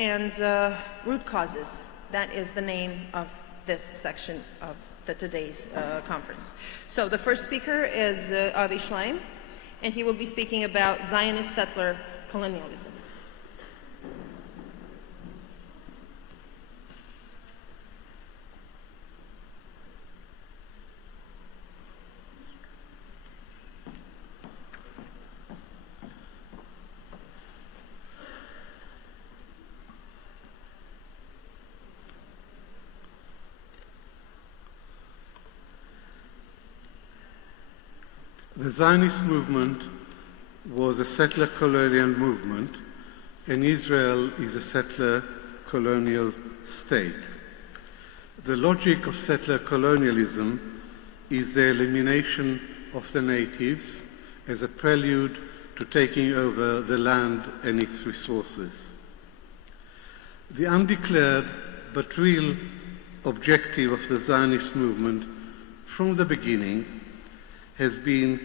and root causes. That is the name of this section of today's conference. So the first speaker is Avi Schleim, and he will be speaking about Zionist settler colonialism. The Zionist movement was a settler colonial movement, and Israel is a settler colonial state. The logic of settler colonialism is the elimination of the natives as a prelude to taking over the land and its resources. The undeclared but real objective of the Zionist movement from the beginning has been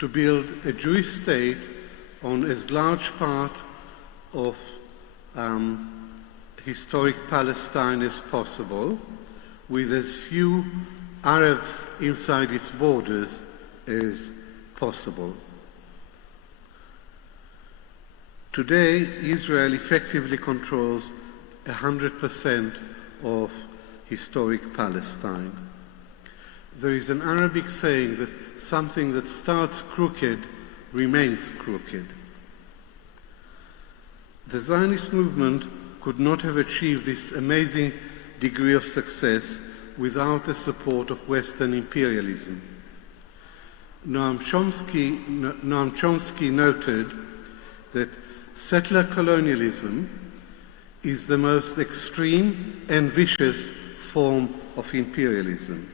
to build a Jewish state on as large part of historic Palestine as possible, with as few Arabs inside its borders as possible. Today, Israel effectively controls 100% of historic Palestine. There is an Arabic saying that something that starts crooked remains crooked. The Zionist movement could not have achieved this amazing degree of success without the support of Western imperialism. Noam Chomsky noted that settler colonialism is the most extreme and vicious form of imperialism.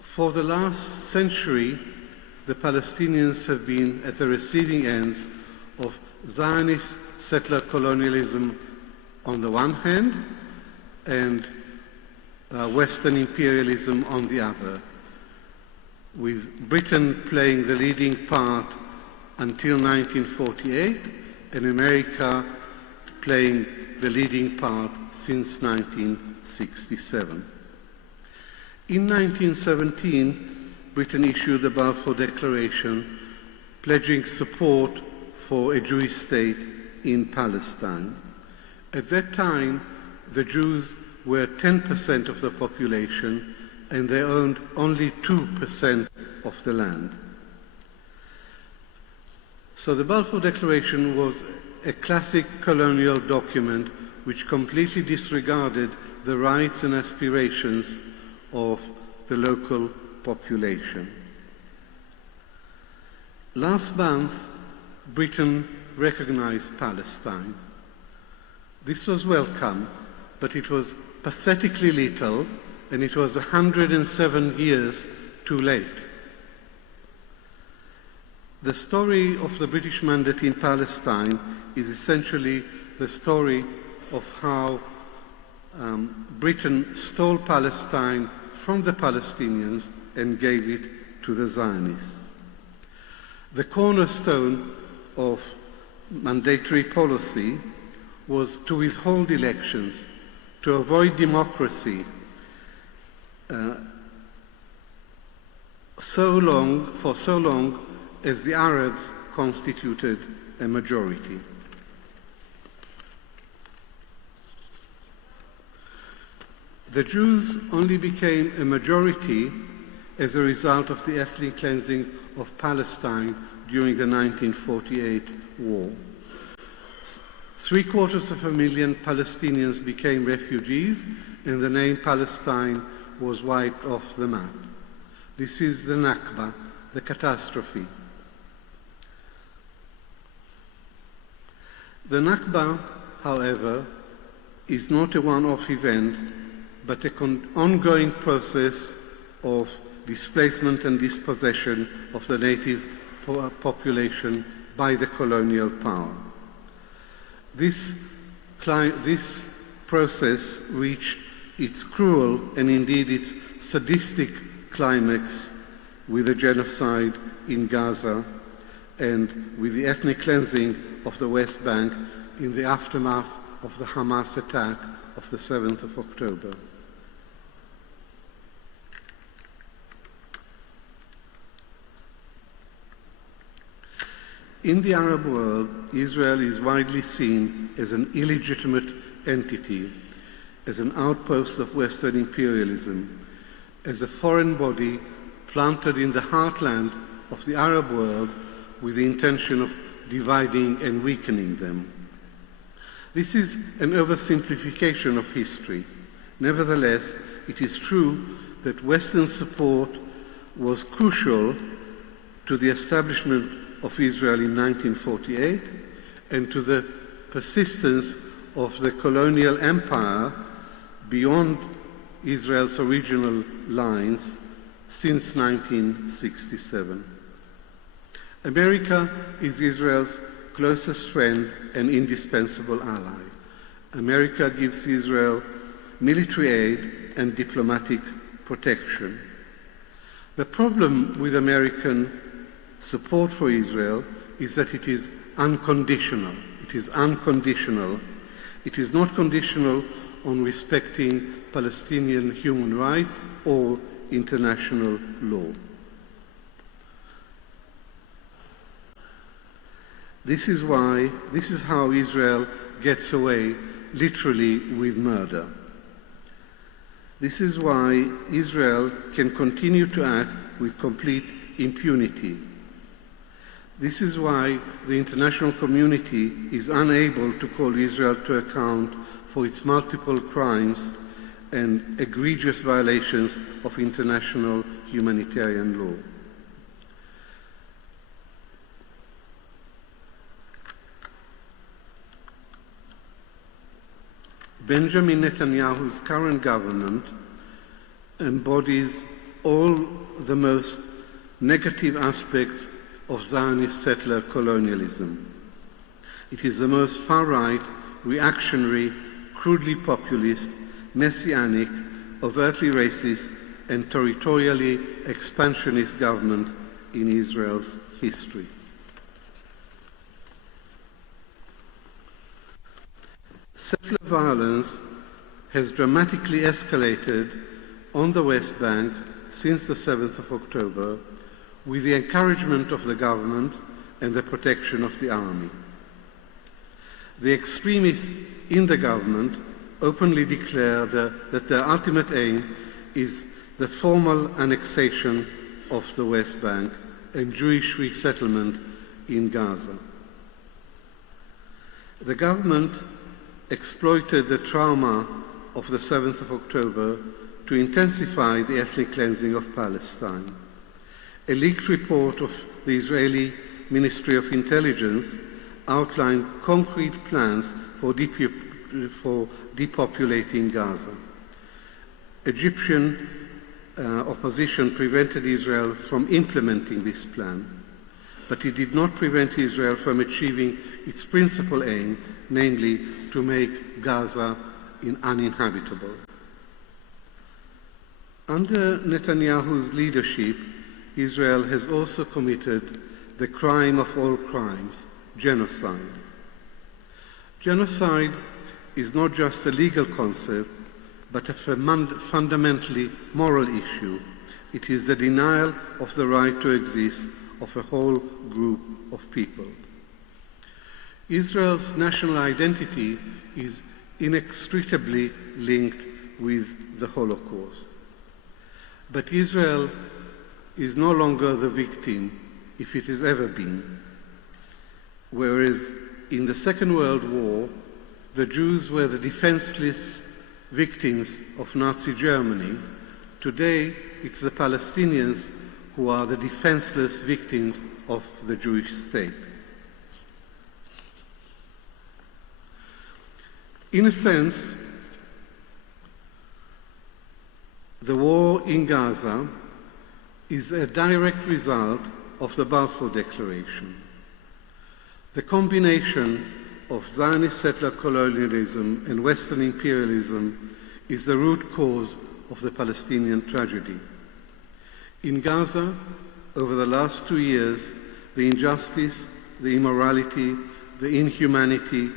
For the last century, the Palestinians have been at the receiving ends of Zionist settler colonialism on the one hand and Western imperialism on the other, with Britain playing the leading part until 1948 and America playing the leading part since 1967. In 1917, Britain issued the Balfour Declaration pledging support for a Jewish state in Palestine. At that time, the Jews were 10% of the population and they owned only 2% of the land. So the Balfour Declaration was a classic colonial document which completely disregarded the rights and aspirations of the local population. Last month, Britain recognized Palestine. This was welcome, but it was pathetically little, and it was 107 years too late. The story of the British mandate in Palestine is essentially the story of how Britain stole Palestine from the Palestinians and gave it to the Zionists. The cornerstone of mandatory policy was to withhold elections, to avoid democracy, for so long as the Arabs constituted a majority. The Jews only became a majority as a result of the ethnic cleansing of Palestine during the 1948 war. 750,000 Palestinians became refugees, and the name Palestine was wiped off the map. This is the Nakba, the catastrophe. The Nakba, however, is not a one-off event, but an ongoing process of displacement and dispossession of the native population by the colonial power. This process reached its cruel and indeed its sadistic climax with the genocide in Gaza and with the ethnic cleansing of the West Bank in the aftermath of the Hamas attack of the 7th of October. In the Arab world, Israel is widely seen as an illegitimate entity, as an outpost of Western imperialism, as a foreign body planted in the heartland of the Arab world with the intention of dividing and weakening them. This is an oversimplification of history. Nevertheless, it is true that Western support was crucial to the establishment of Israel in 1948 and to the persistence of the colonial empire beyond Israel's original lines since 1967. America is Israel's closest friend and indispensable ally. America gives Israel military aid and diplomatic protection. The problem with American support for Israel is that it is unconditional. It is unconditional. It is not conditional on respecting Palestinian human rights or international law. This is how Israel gets away literally with murder. This is why Israel can continue to act with complete impunity. This is why the international community is unable to call Israel to account for its multiple crimes and egregious violations of international humanitarian law. Benjamin Netanyahu's current government embodies all the most negative aspects of Zionist settler colonialism. It is the most far-right, reactionary, crudely populist, messianic, overtly racist, and territorially expansionist government in Israel's history. Settler violence has dramatically escalated on the West Bank since the 7th of October with the encouragement of the government and the protection of the army. The extremists in the government openly declare that their ultimate aim is the formal annexation of the West Bank and Jewish resettlement in Gaza. The government exploited the trauma of the 7th of October to intensify the ethnic cleansing of Palestine. A leaked report of the Israeli Ministry of Intelligence outlined concrete plans for depopulating Gaza. Egyptian opposition prevented Israel from implementing this plan, but it did not prevent Israel from achieving its principal aim, namely to make Gaza uninhabitable. Under Netanyahu's leadership, Israel has also committed the crime of all crimes, genocide. Genocide is not just a legal concept, but a fundamentally moral issue. It is the denial of the right to exist of a whole group of people. Israel's national identity is inextricably linked with the Holocaust. But Israel is no longer the victim, if it has ever been. Whereas in the Second World War, the Jews were the defenseless victims of Nazi Germany, today it's the Palestinians who are the defenseless victims of the Jewish state. In a sense, the war in Gaza is a direct result of the Balfour Declaration. The combination of Zionist settler colonialism and Western imperialism is the root cause of the Palestinian tragedy. In Gaza, over the last 2 years, the injustice, the immorality, the inhumanity,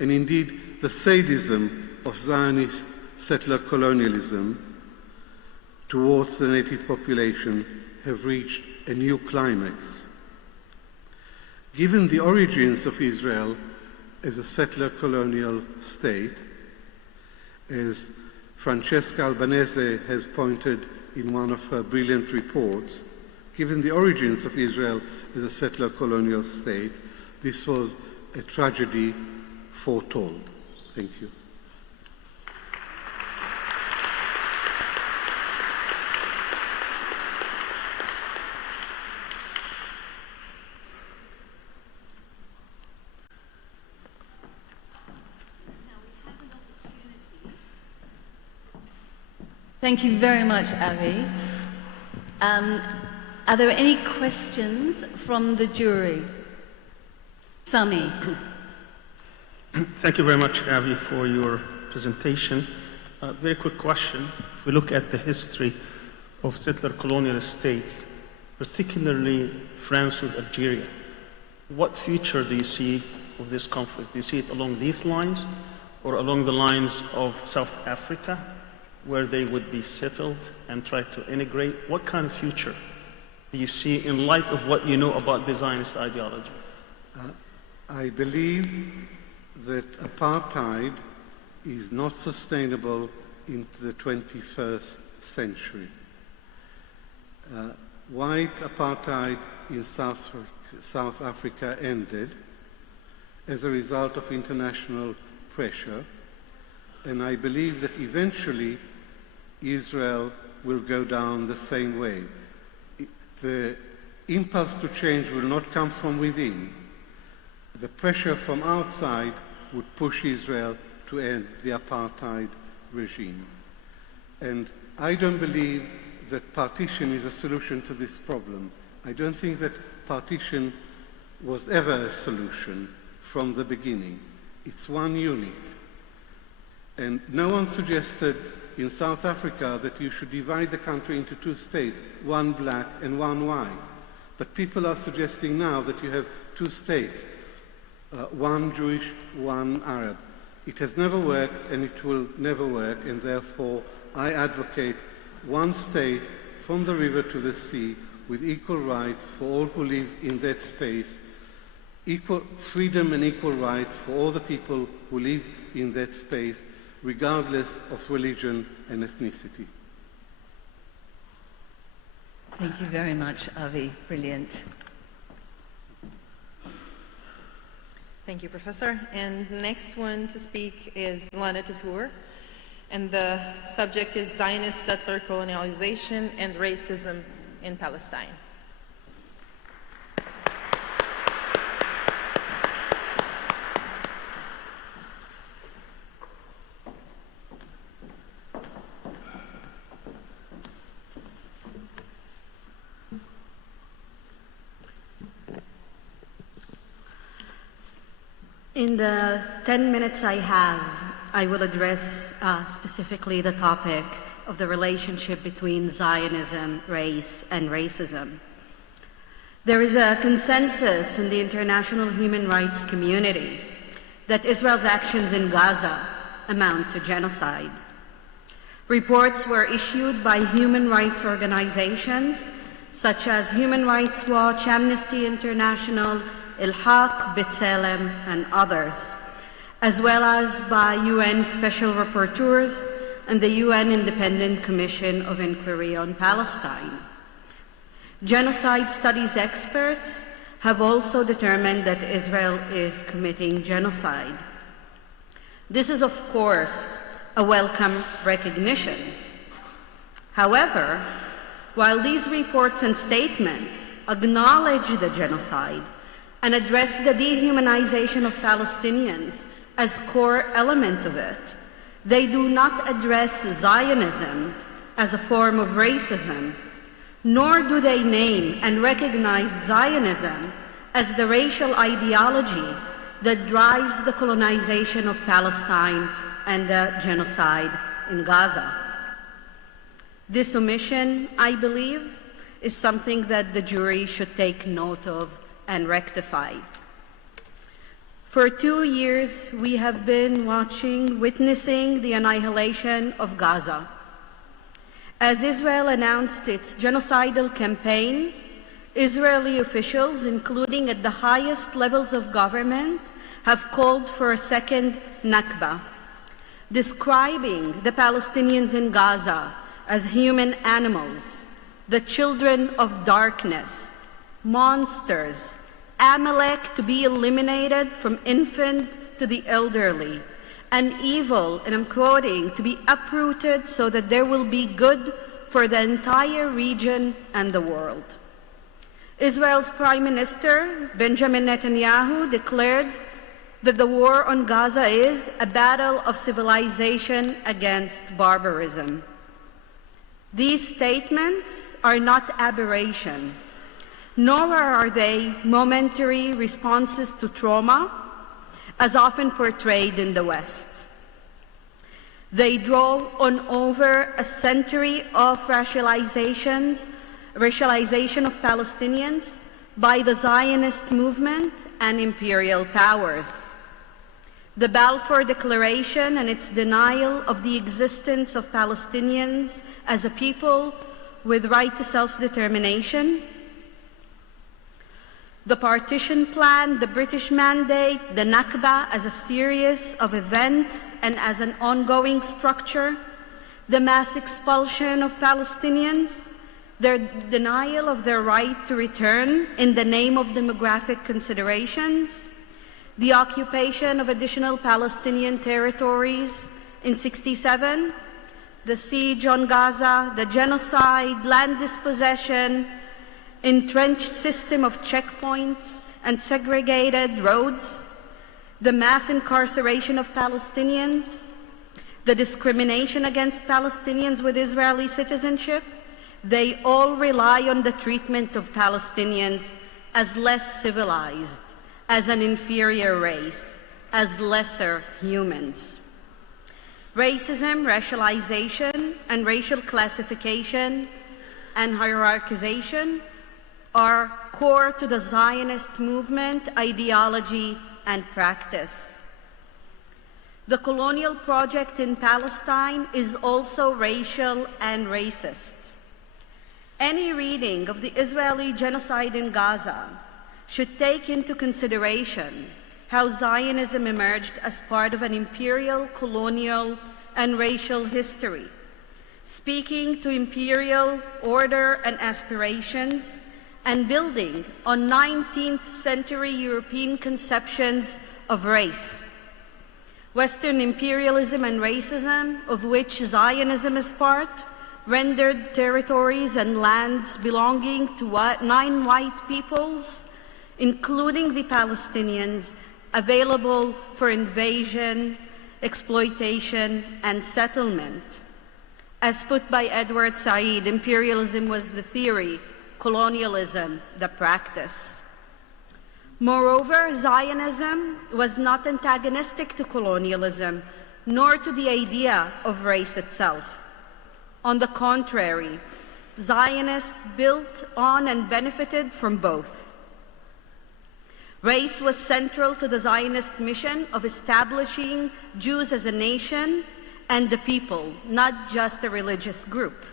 and indeed the sadism of Zionist settler colonialism towards the native population have reached a new climax. Given the origins of Israel as a settler colonial state, as Francesca Albanese has pointed in one of her brilliant reports, given the origins of Israel as a settler colonial state, this was a tragedy foretold. Thank you. Thank you very much, Avi. Are there any questions from the jury? Sami. Thank you very much, Avi, for your presentation. Very quick question. If we look at the history of settler colonial states, particularly France with Algeria, what future do you see of this conflict? Do you see it along these lines or along the lines of South Africa, where they would be settled and try to integrate? What kind of future do you see in light of what you know about the Zionist ideology? I believe that apartheid is not sustainable into the 21st century. White apartheid in South Africa ended as a result of international pressure, and I believe that eventually Israel will go down the same way. The impulse to change will not come from within. The pressure from outside would push Israel to end the apartheid regime. And I don't believe that partition is a solution to this problem. I don't think that partition was ever a solution from the beginning. It's one unit. And no one suggested in South Africa that you should divide the country into two states, one black and one white. But people are suggesting now that you have two states, one Jewish, one Arab. It has never worked and it will never work, and therefore I advocate one state from the river to the sea with equal rights for all who live in that space, equal freedom and equal rights for all the people who live in that space, regardless of religion and ethnicity. Thank you very much, Avi. Brilliant. Thank you, Professor. And the next one to speak is Lana Tatour, and the subject is Zionist settler colonialization and racism in Palestine. In the 10 minutes I have, I will address specifically the topic of the relationship between Zionism, race, and racism. There is a consensus in the international human rights community that Israel's actions in Gaza amount to genocide. Reports were issued by human rights organizations such as Human Rights Watch, Amnesty International, Il-Haq, B'Tselem, and others, as well as by UN Special Rapporteurs and the UN Independent Commission of Inquiry on Palestine. Genocide studies experts have also determined that Israel is committing genocide. This is, of course, a welcome recognition. However, while these reports and statements acknowledge the genocide and address the dehumanization of Palestinians as core element of it, they do not address Zionism as a form of racism, nor do they name and recognize Zionism as the racial ideology that drives the colonization of Palestine and the genocide in Gaza. This omission, I believe, is something that the jury should take note of and rectify. For 2 years, we have been witnessing the annihilation of Gaza. As Israel announced its genocidal campaign, Israeli officials, including at the highest levels of government, have called for a second Nakba, describing the Palestinians in Gaza as human animals, the children of darkness, monsters, Amalek to be eliminated from infant to the elderly, and evil, and I'm quoting, to be uprooted so that there will be good for the entire region and the world. Israel's Prime Minister, Benjamin Netanyahu, declared that the war on Gaza is a battle of civilization against barbarism. These statements are not aberration, nor are they momentary responses to trauma, as often portrayed in the West. They draw on over a century of racialization of Palestinians by the Zionist movement and imperial powers. The Balfour Declaration and its denial of the existence of Palestinians as a people with right to self-determination, the partition plan, the British Mandate, the Nakba as a series of events and as an ongoing structure, the mass expulsion of Palestinians, their denial of their right to return in the name of demographic considerations, the occupation of additional Palestinian territories in '67, the siege on Gaza, the genocide, land dispossession, entrenched system of checkpoints and segregated roads, the mass incarceration of Palestinians, the discrimination against Palestinians with Israeli citizenship, they all rely on the treatment of Palestinians as less civilized, as an inferior race, as lesser humans. Racism, racialization, and racial classification and hierarchization are core to the Zionist movement, ideology, and practice. The colonial project in Palestine is also racial and racist. Any reading of the Israeli genocide in Gaza should take into consideration how Zionism emerged as part of an imperial, colonial, and racial history, speaking to imperial order and aspirations, and building on 19th century European conceptions of race. Western imperialism and racism, of which Zionism is part, rendered territories and lands belonging to 9 white peoples, including the Palestinians, available for invasion, exploitation, and settlement. As put by Edward Said, imperialism was the theory, colonialism, the practice. Moreover, Zionism was not antagonistic to colonialism, nor to the idea of race itself. On the contrary, Zionists built on and benefited from both. Race was central to the Zionist mission of establishing Jews as a nation and the people, not just a religious group.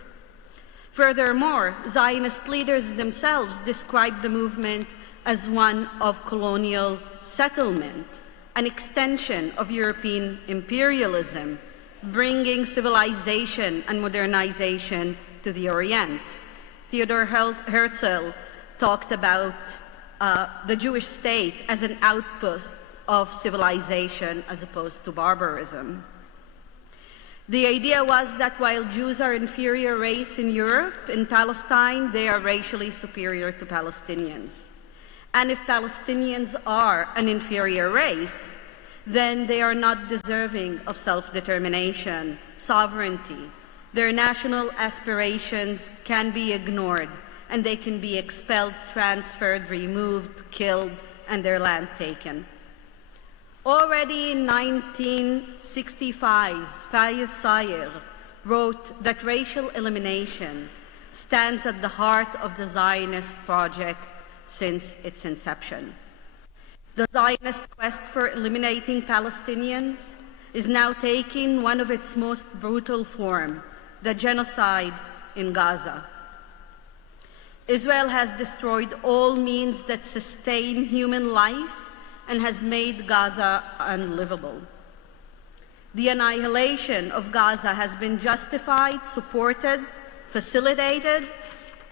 Furthermore, Zionist leaders themselves described the movement as one of colonial settlement, an extension of European imperialism, bringing civilization and modernization to the Orient. Theodor Herzl talked about the Jewish state as an outpost of civilization as opposed to barbarism. The idea was that while Jews are inferior race in Europe, in Palestine, they are racially superior to Palestinians. And if Palestinians are an inferior race, then they are not deserving of self-determination, sovereignty. Their national aspirations can be ignored, and they can be expelled, transferred, removed, killed, and their land taken. Already in 1965, Fayez Sayer wrote that racial elimination stands at the heart of the Zionist project since its inception. The Zionist quest for eliminating Palestinians is now taking one of its most brutal forms, the genocide in Gaza. Israel has destroyed all means that sustain human life and has made Gaza unlivable. The annihilation of Gaza has been justified, supported, facilitated,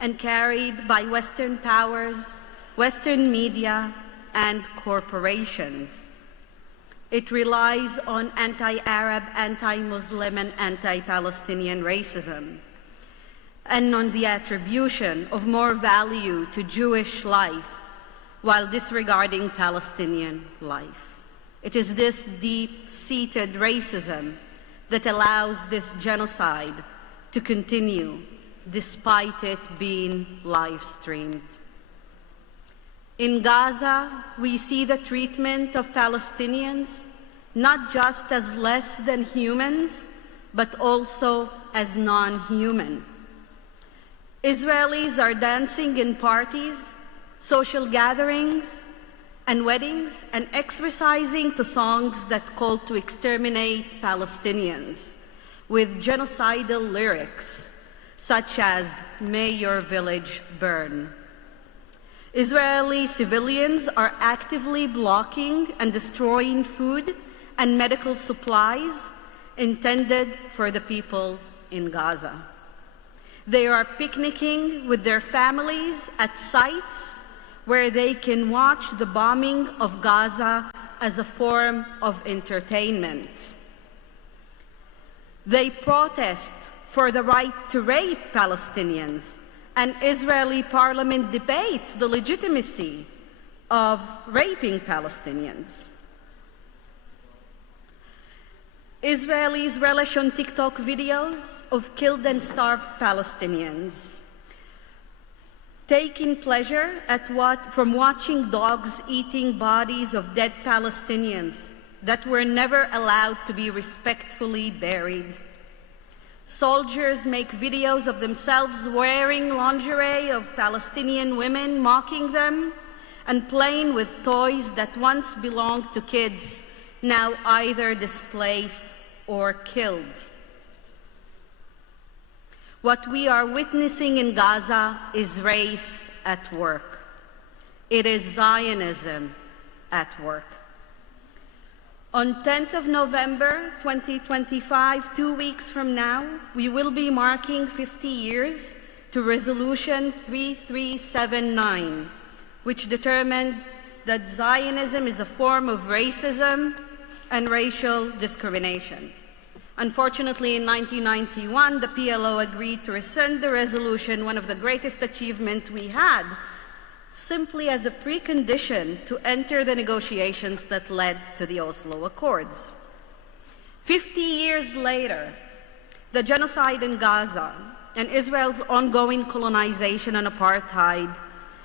and carried by Western powers, Western media, and corporations. It relies on anti-Arab, anti-Muslim, and anti-Palestinian racism, and on the attribution of more value to Jewish life while disregarding Palestinian life. It is this deep-seated racism that allows this genocide to continue despite it being live-streamed. In Gaza, we see the treatment of Palestinians not just as less than humans, but also as non-human. Israelis are dancing in parties, social gatherings, and weddings, and exercising to songs that call to exterminate Palestinians, with genocidal lyrics, such as "May your village burn." Israeli civilians are actively blocking and destroying food and medical supplies intended for the people in Gaza. They are picnicking with their families at sites where they can watch the bombing of Gaza as a form of entertainment. They protest for the right to rape Palestinians, and Israeli parliament debates the legitimacy of raping Palestinians. Israelis relish on TikTok videos of killed and starved Palestinians, taking pleasure from watching dogs eating bodies of dead Palestinians that were never allowed to be respectfully buried. Soldiers make videos of themselves wearing lingerie of Palestinian women, mocking them, and playing with toys that once belonged to kids, now either displaced or killed. What we are witnessing in Gaza is race at work. It is Zionism at work. On 10th of November 2025, 2 weeks from now, we will be marking 50 years to Resolution 3379, which determined that Zionism is a form of racism and racial discrimination. Unfortunately, in 1991, the PLO agreed to rescind the resolution, one of the greatest achievements we had, simply as a precondition to enter the negotiations that led to the Oslo Accords. 50 years later, the genocide in Gaza and Israel's ongoing colonization and apartheid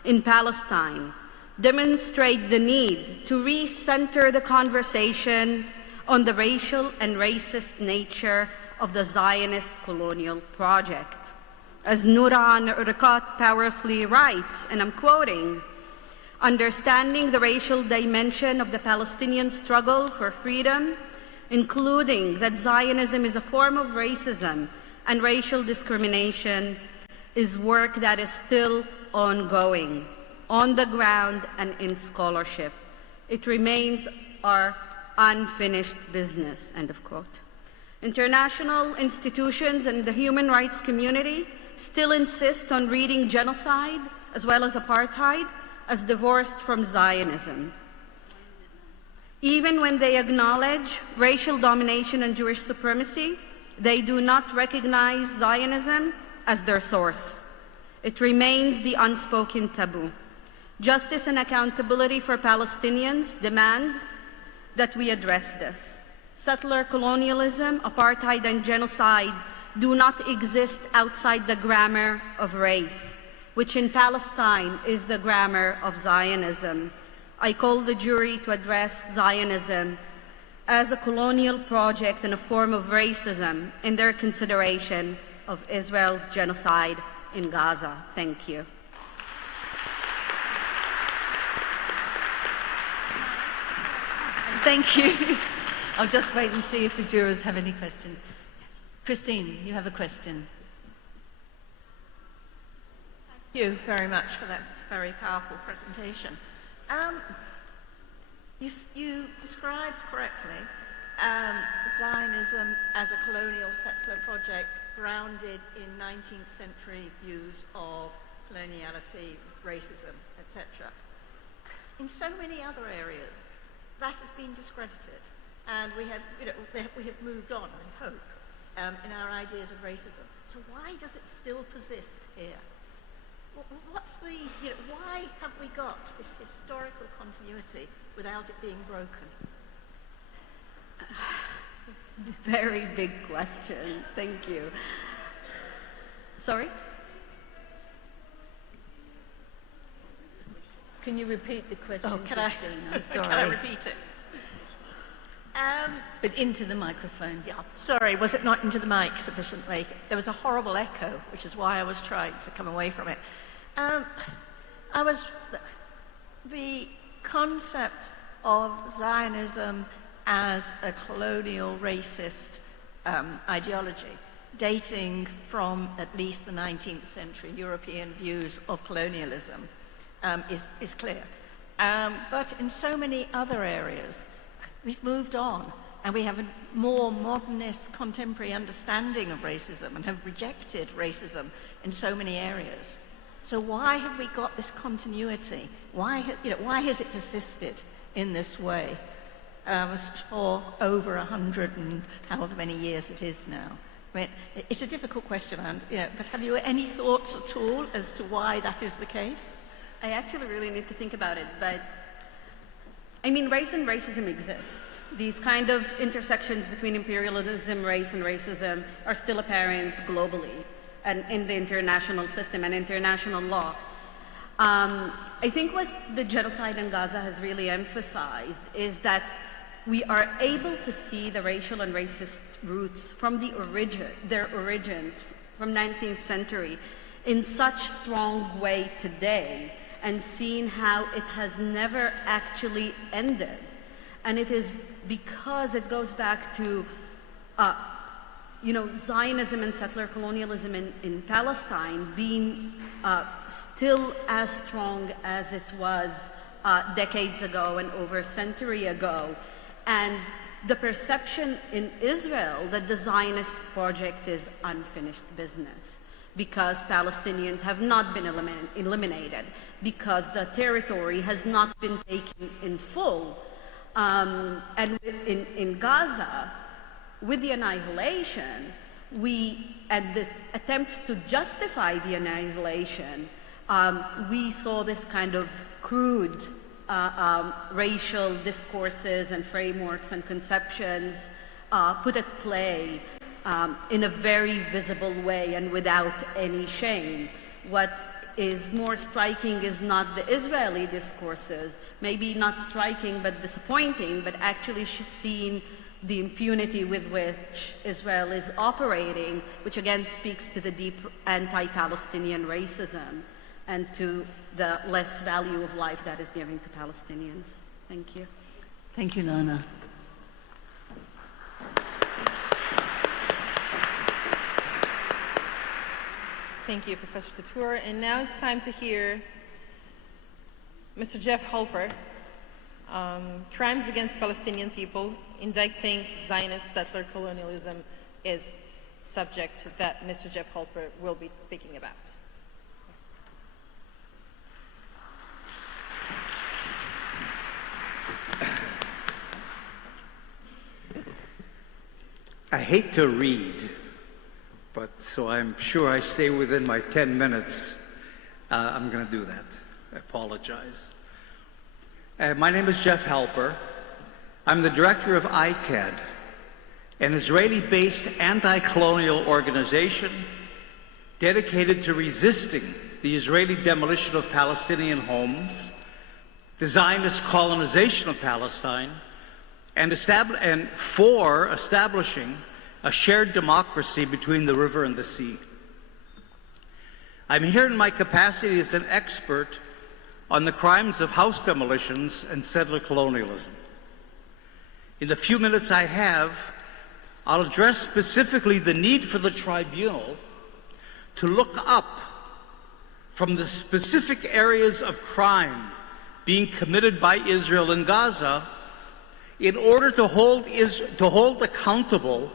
in Palestine demonstrate the need to recenter the conversation on the racial and racist nature of the Zionist colonial project. As Noura Rekat powerfully writes, and I'm quoting, "Understanding the racial dimension of the Palestinian struggle for freedom, including that Zionism is a form of racism and racial discrimination, is work that is still ongoing, on the ground and in scholarship. It remains our unfinished business," end of quote. International institutions and the human rights community still insist on reading genocide as well as apartheid as divorced from Zionism. Even when they acknowledge racial domination and Jewish supremacy, they do not recognize Zionism as their source. It remains the unspoken taboo. Justice and accountability for Palestinians demand that we address this. Settler colonialism, apartheid, and genocide do not exist outside the grammar of race, which in Palestine is the grammar of Zionism. I call the jury to address Zionism as a colonial project and a form of racism in their consideration of Israel's genocide in Gaza. Thank you. Thank you. I'll just wait and see if the jurors have any questions. Yes. Christine, you have a question. Thank you very much for that very powerful presentation. You described correctly Zionism as a colonial settler project grounded in 19th century views of coloniality, racism, etc. In so many other areas, that has been discredited, and we have moved on, I hope, in our ideas of racism. So why does it still persist here? Why have we got this historical continuity without it being broken? Very big question. Thank you. Sorry? Can you repeat the question, Oh, Christine? I'm sorry. Can I repeat it? But into the microphone. Yeah, sorry, was it not into the mic sufficiently? There was a horrible echo, which is why I was trying to come away from it. The concept of Zionism as a colonial racist ideology, dating from at least the 19th century European views of colonialism, is clear. But in so many other areas, we've moved on, and we have a more modernist, contemporary understanding of racism and have rejected racism in so many areas. So why have we got this continuity? Why has it persisted in this way for over 100 and however many years it is now? I mean, it's a difficult question, and but have you any thoughts at all as to why that is the case? I actually really need to think about it, but I mean, race and racism exist. These kind of intersections between imperialism, race, and racism are still apparent globally and in the international system and international law. I think what the genocide in Gaza has really emphasized is that we are able to see the racial and racist roots from their origins from 19th century in such strong way today, and seeing how it has never actually ended. And it is because it goes back to Zionism and settler colonialism in Palestine being still as strong as it was decades ago and over a century ago. And the perception in Israel that the Zionist project is unfinished business, because Palestinians have not been eliminated, because the territory has not been taken in full. And in Gaza, with the annihilation, and the attempts to justify the annihilation, we saw this kind of crude racial discourses and frameworks and conceptions put at play in a very visible way and without any shame. What is more striking is not the Israeli discourses, maybe not striking but disappointing, but actually seeing the impunity with which Israel is operating, which again speaks to the deep anti-Palestinian racism and to the less value of life that is given to Palestinians. Thank you. Thank you, Lana. Thank you, Professor Tatour. And now it's time to hear Mr. Jeff Halper, Crimes Against Palestinian People, Indicting Zionist Settler Colonialism is subject that Mr. Jeff Halper will be speaking about. I hate to read, but so I'm sure I stay within my 10 minutes. I'm going to do that. I apologize. My name is Jeff Halper. I'm the director of ICAD, an Israeli-based anti-colonial organization dedicated to resisting the Israeli demolition of Palestinian homes, the Zionist colonization of Palestine, and for establishing a shared democracy between the river and the sea. I'm here in my capacity as an expert on the crimes of house demolitions and settler colonialism. In the few minutes I have, I'll address specifically the need for the tribunal to look up from the specific areas of crime being committed by Israel in Gaza in order to hold accountable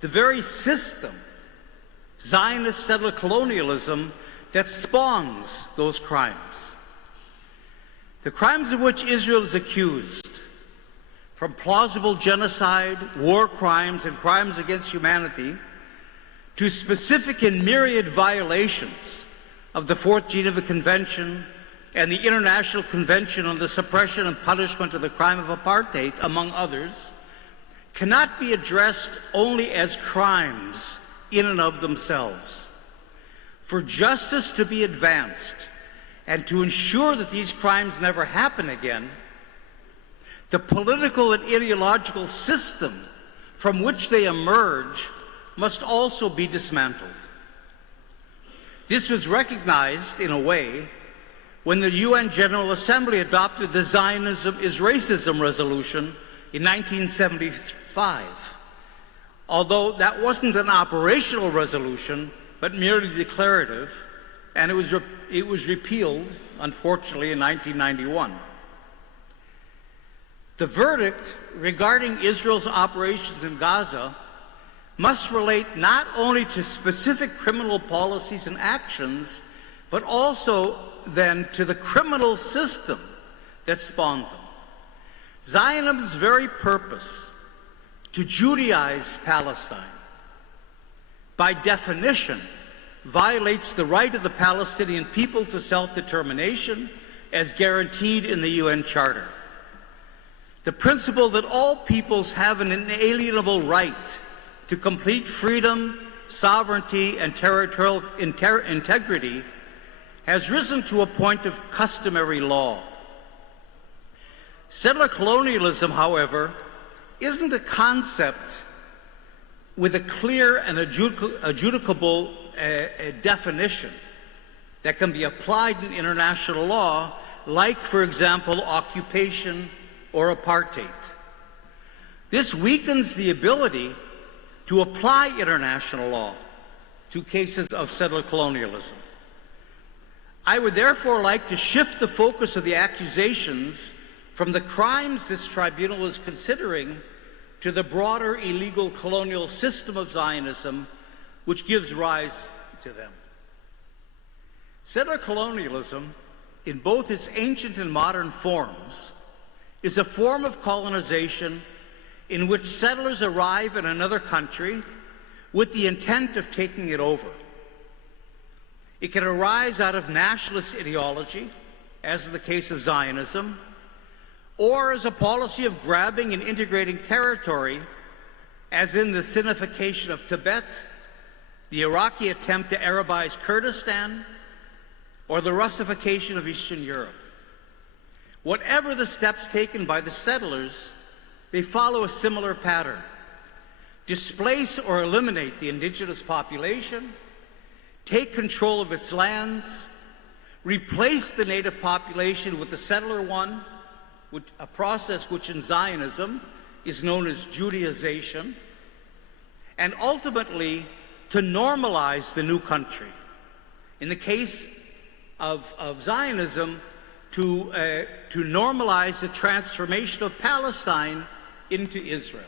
the very system, Zionist settler colonialism, that spawns those crimes. The crimes of which Israel is accused, from plausible genocide, war crimes, and crimes against humanity, to specific and myriad violations of the Fourth Geneva Convention and the International Convention on the Suppression and Punishment of the Crime of Apartheid, among others, cannot be addressed only as crimes in and of themselves. For justice to be advanced and to ensure that these crimes never happen again, the political and ideological system from which they emerge must also be dismantled. This was recognized in a way when the UN General Assembly adopted the Zionism is Racism resolution in 1975. Although that wasn't an operational resolution, but merely declarative, and it was repealed, unfortunately, in 1991. The verdict regarding Israel's operations in Gaza must relate not only to specific criminal policies and actions, but also then to the criminal system that spawned them. Zionism's very purpose, to Judaize Palestine, by definition, violates the right of the Palestinian people to self-determination as guaranteed in the UN Charter. The principle that all peoples have an inalienable right to complete freedom, sovereignty, and territorial integrity has risen to a point of customary law. Settler colonialism, however, isn't a concept with a clear and adjudicable definition that can be applied in international law, like, for example, occupation or apartheid. This weakens the ability to apply international law to cases of settler colonialism. I would therefore like to shift the focus of the accusations from the crimes this tribunal is considering to the broader illegal colonial system of Zionism which gives rise to them. Settler colonialism, in both its ancient and modern forms, is a form of colonization in which settlers arrive in another country with the intent of taking it over. It can arise out of nationalist ideology, as in the case of Zionism, or as a policy of grabbing and integrating territory, as in the Sinification of Tibet, the Iraqi attempt to Arabize Kurdistan, or the Russification of Eastern Europe. Whatever the steps taken by the settlers, they follow a similar pattern. Displace or eliminate the indigenous population, take control of its lands, replace the native population with the settler one, a process which in Zionism is known as Judaization, and ultimately to normalize the new country. In the case of Zionism, to normalize the transformation of Palestine into Israel,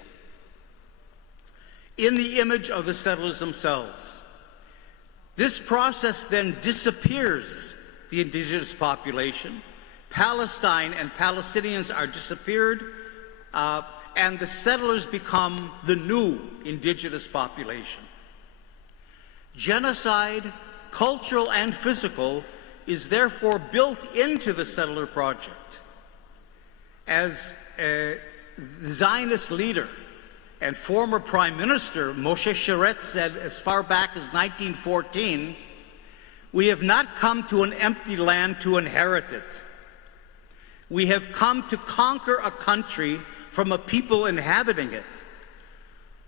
in the image of the settlers themselves. This process then disappears the indigenous population. Palestine and Palestinians are disappeared, and the settlers become the new indigenous population. Genocide, cultural and physical, is therefore built into the settler project. As the Zionist leader and former Prime Minister Moshe Sharett said as far back as 1914, "We have not come to an empty land to inherit it. We have come to conquer a country from a people inhabiting it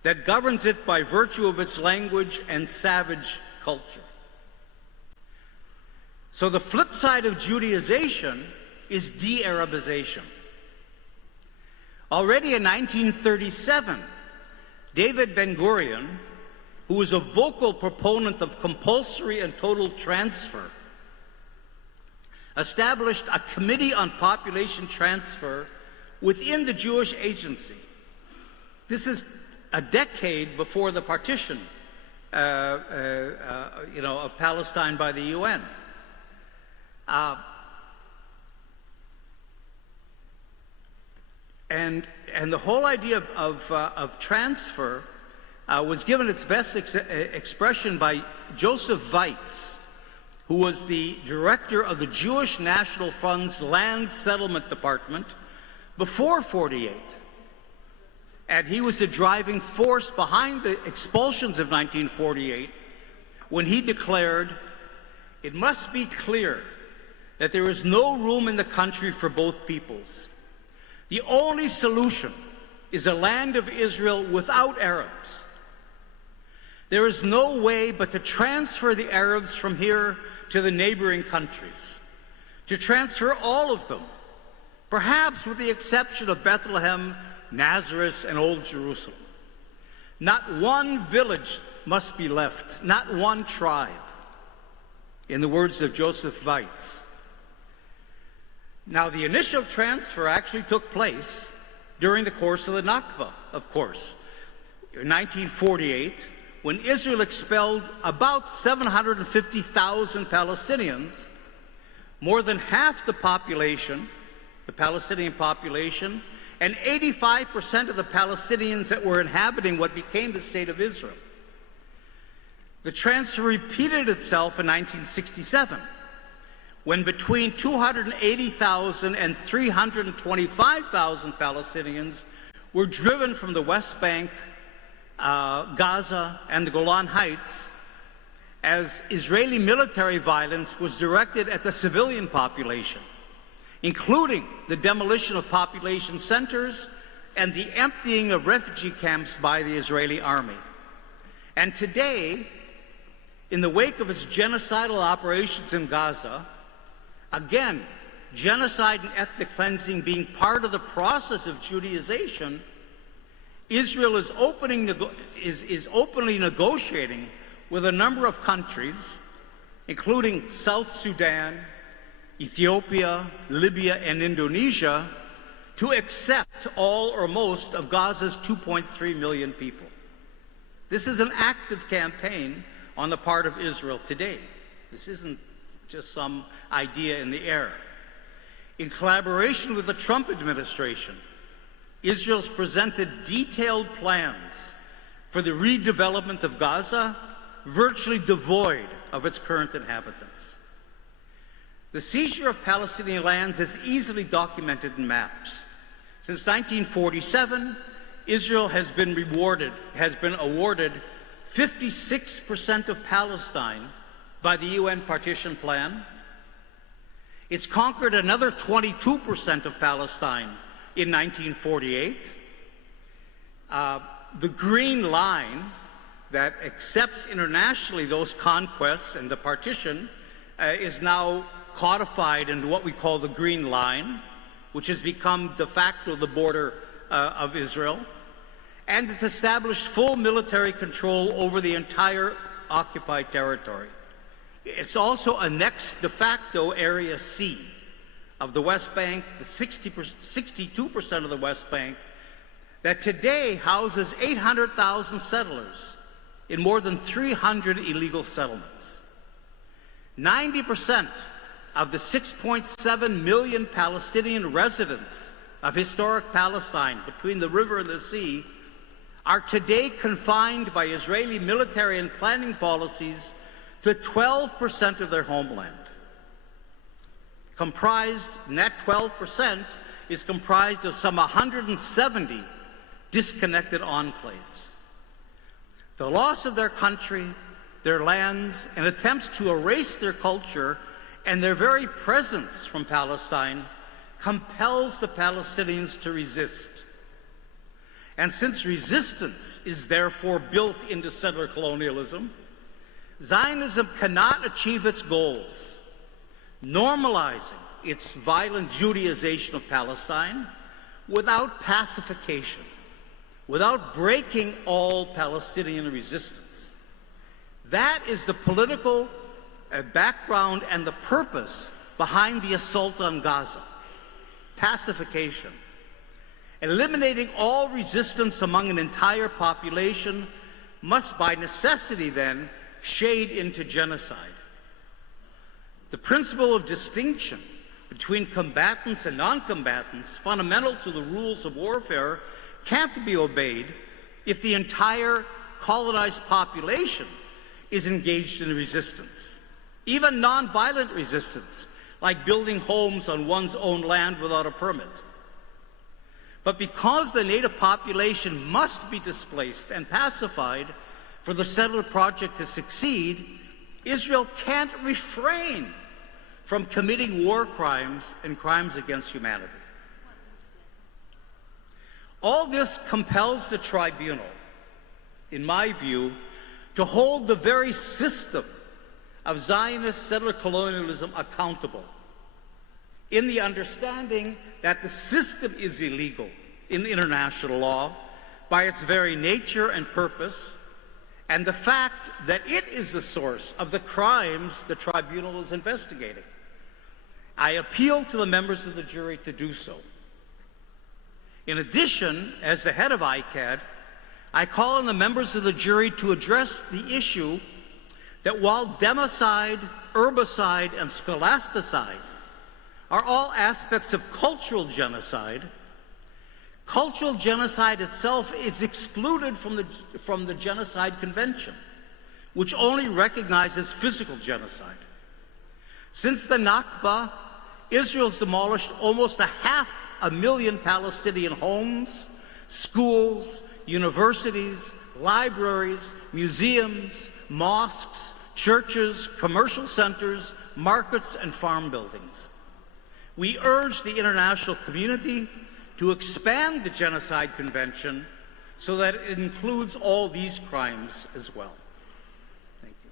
that governs it by virtue of its language and savage culture." So the flip side of Judaization is de-Arabization. Already in 1937, David Ben-Gurion, who was a vocal proponent of compulsory and total transfer, established a committee on population transfer within the Jewish Agency. This is a decade before the partition, of Palestine by the UN. And the whole idea of transfer was given its best expression by Joseph Weitz, who was the director of the Jewish National Fund's Land Settlement Department before 48. And he was the driving force behind the expulsions of 1948 when he declared, "It must be clear that there is no room in the country for both peoples. The only solution is a land of Israel without Arabs. There is no way but to transfer the Arabs from here to the neighboring countries, to transfer all of them, perhaps with the exception of Bethlehem, Nazareth, and Old Jerusalem. Not one village must be left, not one tribe," in the words of Joseph Weitz. Now, the initial transfer actually took place during the course of the Nakba, of course. In 1948, when Israel expelled about 750,000 Palestinians, more than half the population, the Palestinian population, and 85% of the Palestinians that were inhabiting what became the State of Israel. The transfer repeated itself in 1967, when between 280,000 and 325,000 Palestinians were driven from the West Bank, Gaza, and the Golan Heights, as Israeli military violence was directed at the civilian population, including the demolition of population centers and the emptying of refugee camps by the Israeli army. And today, in the wake of its genocidal operations in Gaza, again, genocide and ethnic cleansing being part of the process of Judaization, Israel is openly negotiating with a number of countries, including South Sudan, Ethiopia, Libya, and Indonesia, to accept all or most of Gaza's 2.3 million people. This is an active campaign on the part of Israel today. This isn't just some idea in the air. In collaboration with the Trump administration, Israel's presented detailed plans for the redevelopment of Gaza, virtually devoid of its current inhabitants. The seizure of Palestinian lands is easily documented in maps. Since 1947, Israel has been awarded 56% of Palestine by the UN partition plan. It's conquered another 22% of Palestine in 1948. The Green Line that accepts internationally those conquests and the partition is now codified into what we call the Green Line, which has become de facto the border of Israel. And it's established full military control over the entire occupied territory. It's also annexed de facto Area C of the West Bank, the 62% of the West Bank, that today houses 800,000 settlers in more than 300 illegal settlements. 90% of the 6.7 million Palestinian residents of historic Palestine between the river and the sea are today confined by Israeli military and planning policies to 12% of their homeland. That 12% is comprised of some 170 disconnected enclaves. The loss of their country, their lands, and attempts to erase their culture and their very presence from Palestine compels the Palestinians to resist. And since resistance is therefore built into settler colonialism, Zionism cannot achieve its goals, normalizing its violent Judaization of Palestine, without pacification, without breaking all Palestinian resistance. That is the political background and the purpose behind the assault on Gaza. Pacification. Eliminating all resistance among an entire population must by necessity then shade into genocide. The principle of distinction between combatants and non-combatants, fundamental to the rules of warfare, can't be obeyed if the entire colonized population is engaged in resistance. Even non-violent resistance, like building homes on one's own land without a permit. But because the native population must be displaced and pacified for the settler project to succeed, Israel can't refrain from committing war crimes and crimes against humanity. All this compels the tribunal, in my view, to hold the very system of Zionist settler colonialism accountable, in the understanding that the system is illegal in international law by its very nature and purpose, and the fact that it is the source of the crimes the tribunal is investigating. I appeal to the members of the jury to do so. In addition, as the head of ICAD, I call on the members of the jury to address the issue that while democide, herbicide, and scholasticide are all aspects of cultural genocide itself is excluded from the Genocide Convention, which only recognizes physical genocide. Since the Nakba, Israel's demolished almost 500,000 Palestinian homes, schools, universities, libraries, museums, mosques, churches, commercial centers, markets, and farm buildings. We urge the international community to expand the Genocide Convention so that it includes all these crimes as well. Thank you.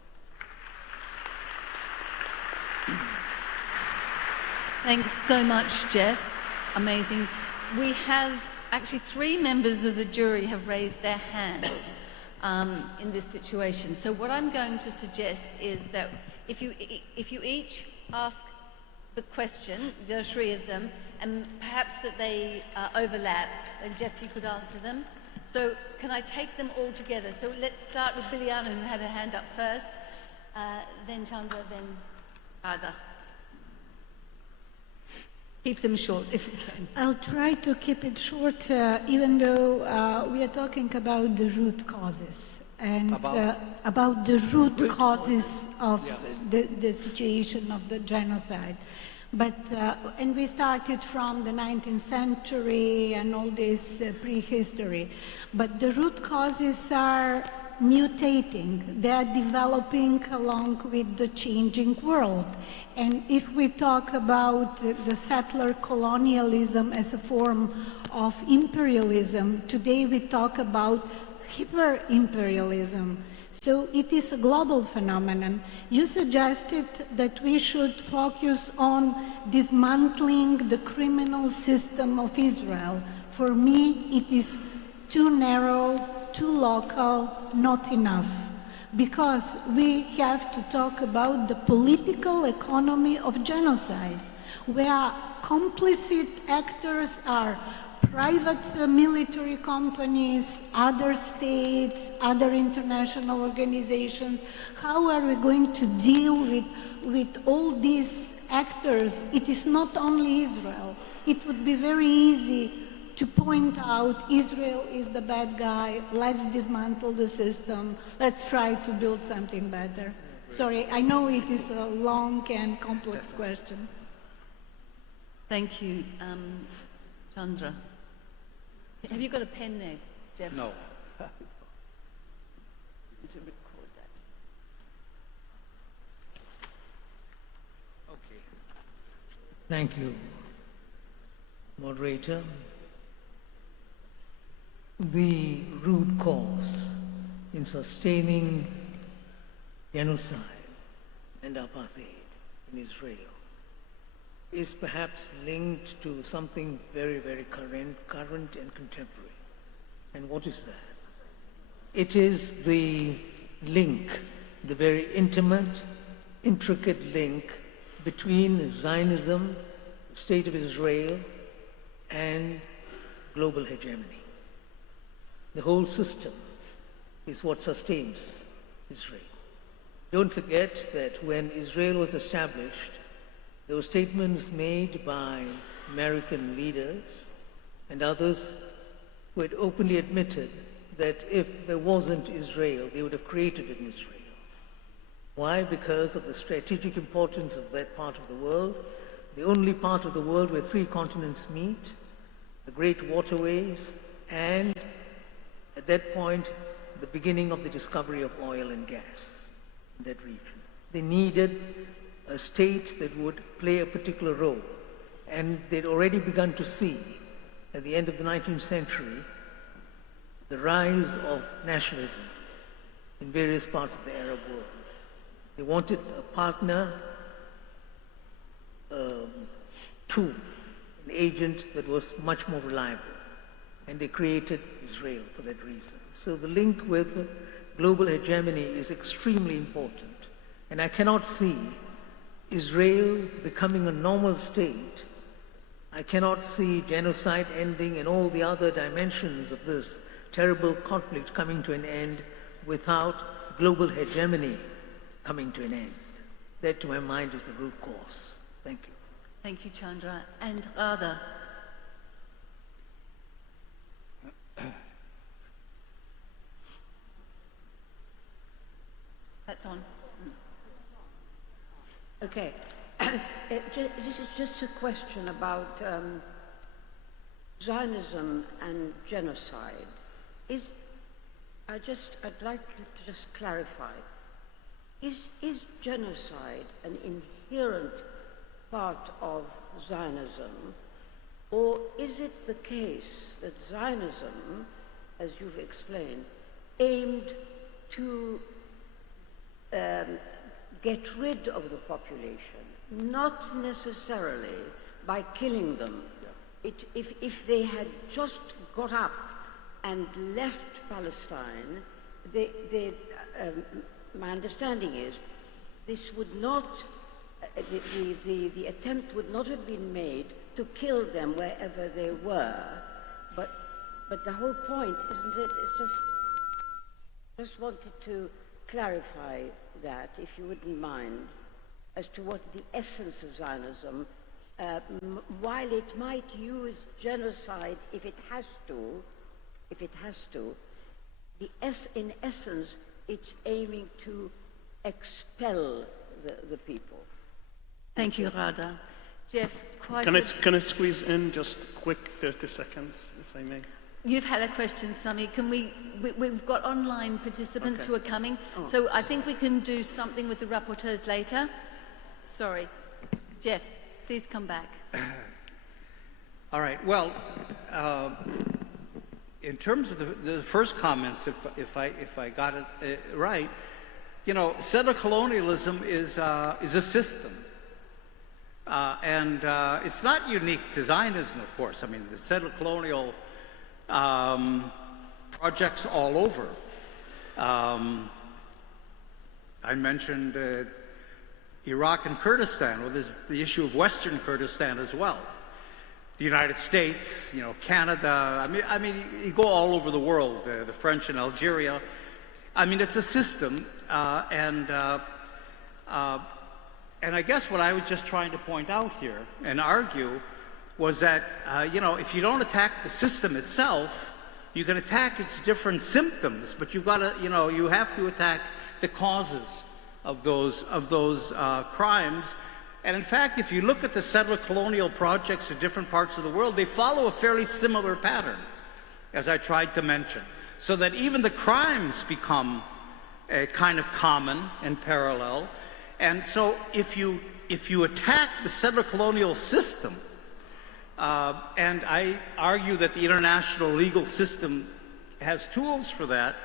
Thanks so much, Jeff. Amazing. We have actually 3 members of the jury have raised their hands in this situation. So what I'm going to suggest is that if you each ask the question, there are 3 of them, and perhaps that they overlap, and Jeff, you could answer them. So can I take them all together? So let's start with Biliana, who had her hand up first, then Chandra, then Ada. Keep them short if you can. I'll try to keep it short, even though we are talking about the root causes and about the root causes of the situation of the genocide. But, and we started from the 19th century and all this prehistory. But the root causes are mutating. They are developing along with the changing world. And if we talk about the settler colonialism as a form of imperialism, today we talk about hyper-imperialism. So it is a global phenomenon. You suggested that we should focus on dismantling the criminal system of Israel. For me, it is too narrow, too local, not enough. Because we have to talk about the political economy of genocide, where complicit actors are private military companies, other states, other international organizations. How are we going to deal with all these actors? It is not only Israel. It would be very easy to point out Israel is the bad guy, let's dismantle the system, let's try to build something better. Sorry, I know it is a long and complex question. Thank you, Chandra. Have you got a pen there, Jeff? No. To record that. Okay. Thank you, moderator. The root cause in sustaining genocide and apartheid in Israel is perhaps linked to something very, very current and contemporary. And what is that? It is the link, the very intimate, intricate link between Zionism, the State of Israel, and global hegemony. The whole system is what sustains Israel. Don't forget that when Israel was established, there were statements made by American leaders and others who had openly admitted that if there wasn't Israel, they would have created an Israel. Why? Because of the strategic importance of that part of the world, the only part of the world where three continents meet, the great waterways, and at that point, the beginning of the discovery of oil and gas in that region. They needed a state that would play a particular role. And they'd already begun to see, at the end of the 19th century, the rise of nationalism in various parts of the Arab world. They wanted a partner, tool, an agent that was much more reliable. And they created Israel for that reason. So the link with global hegemony is extremely important. And I cannot see Israel becoming a normal state. I cannot see genocide ending and all the other dimensions of this terrible conflict coming to an end without global hegemony coming to an end. That, to my mind, is the root cause. Thank you. Thank you, Chandra. And Radha. That's on. Okay. This is just a question about Zionism and genocide. I'd like to just clarify. Is genocide an inherent part of Zionism, or is it the case that Zionism, as you've explained, aimed to get rid of the population, not necessarily by killing them? If they had just got up and left Palestine, my understanding is this would not, the attempt would not have been made to kill them wherever they were, but the whole point, isn't it? It's just wanted to clarify that, if you wouldn't mind, as to what the essence of Zionism, while it might use genocide if it has to, in essence, it's aiming to expel the people. Thank you, Radha. Jeff, Can I squeeze in just a quick 30 seconds, if I may? You've had a question, Sami. Can we've got online participants Okay. who are coming, so I think we can do something with the rapporteurs later. Sorry. Jeff, please come back. All right. Well, in terms of the first comments, if I got it right, you know, settler colonialism is a system, and it's not unique to Zionism, of course. I mean, the settler colonial projects all over. I mentioned Iraq and Kurdistan. Well, there's the issue of Western Kurdistan as well. The United States, you know, Canada. I mean, you go all over the world. The French in Algeria. I mean, it's a system, and I guess what I was just trying to point out here and argue was that, you know, if you don't attack the system itself, you can attack its different symptoms, but you've got to, you know, you have to attack the causes of those crimes. And in fact, if you look at the settler colonial projects in different parts of the world, they follow a fairly similar pattern, as I tried to mention, so that even the crimes become kind of common and parallel. And so if you attack the settler colonial system, and I argue that the international legal system has tools for that,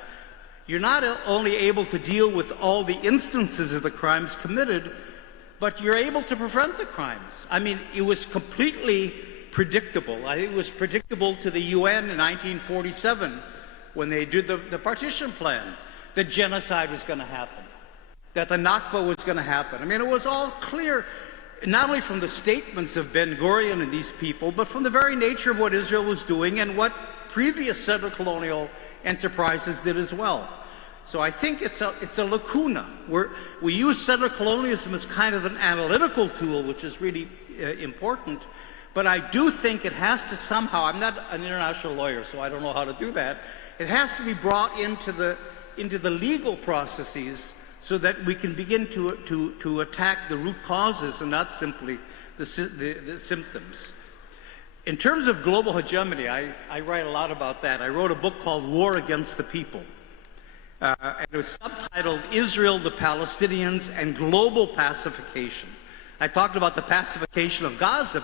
you're not only able to deal with all the instances of the crimes committed, but you're able to prevent the crimes. I mean, it was completely predictable. I think it was predictable to the UN in 1947 when they did the partition plan that genocide was going to happen, that the Nakba was going to happen. I mean, it was all clear, not only from the statements of Ben-Gurion and these people, but from the very nature of what Israel was doing and what previous settler colonial enterprises did as well. So I think it's a lacuna. We use settler colonialism as kind of an analytical tool, which is really important, but I do think it has to somehow, I'm not an international lawyer, so I don't know how to do that, it has to be brought into the legal processes so that we can begin to attack the root causes and not simply the symptoms. In terms of global hegemony, I write a lot about that. I wrote a book called War Against the People. And it was subtitled Israel, the Palestinians, and Global Pacification. I talked about the pacification of Gaza,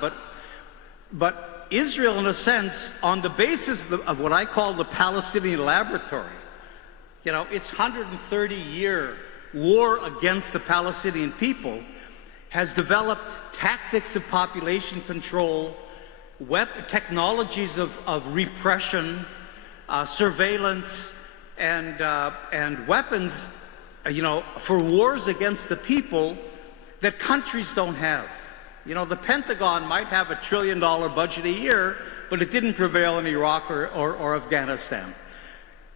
but Israel, in a sense, on the basis of what I call the Palestinian laboratory, you know, its 130-year war against the Palestinian people has developed tactics of population control, technologies of repression, surveillance, and weapons, you know, for wars against the people that countries don't have. You know, the Pentagon might have $1 trillion budget a year, but it didn't prevail in Iraq or Afghanistan.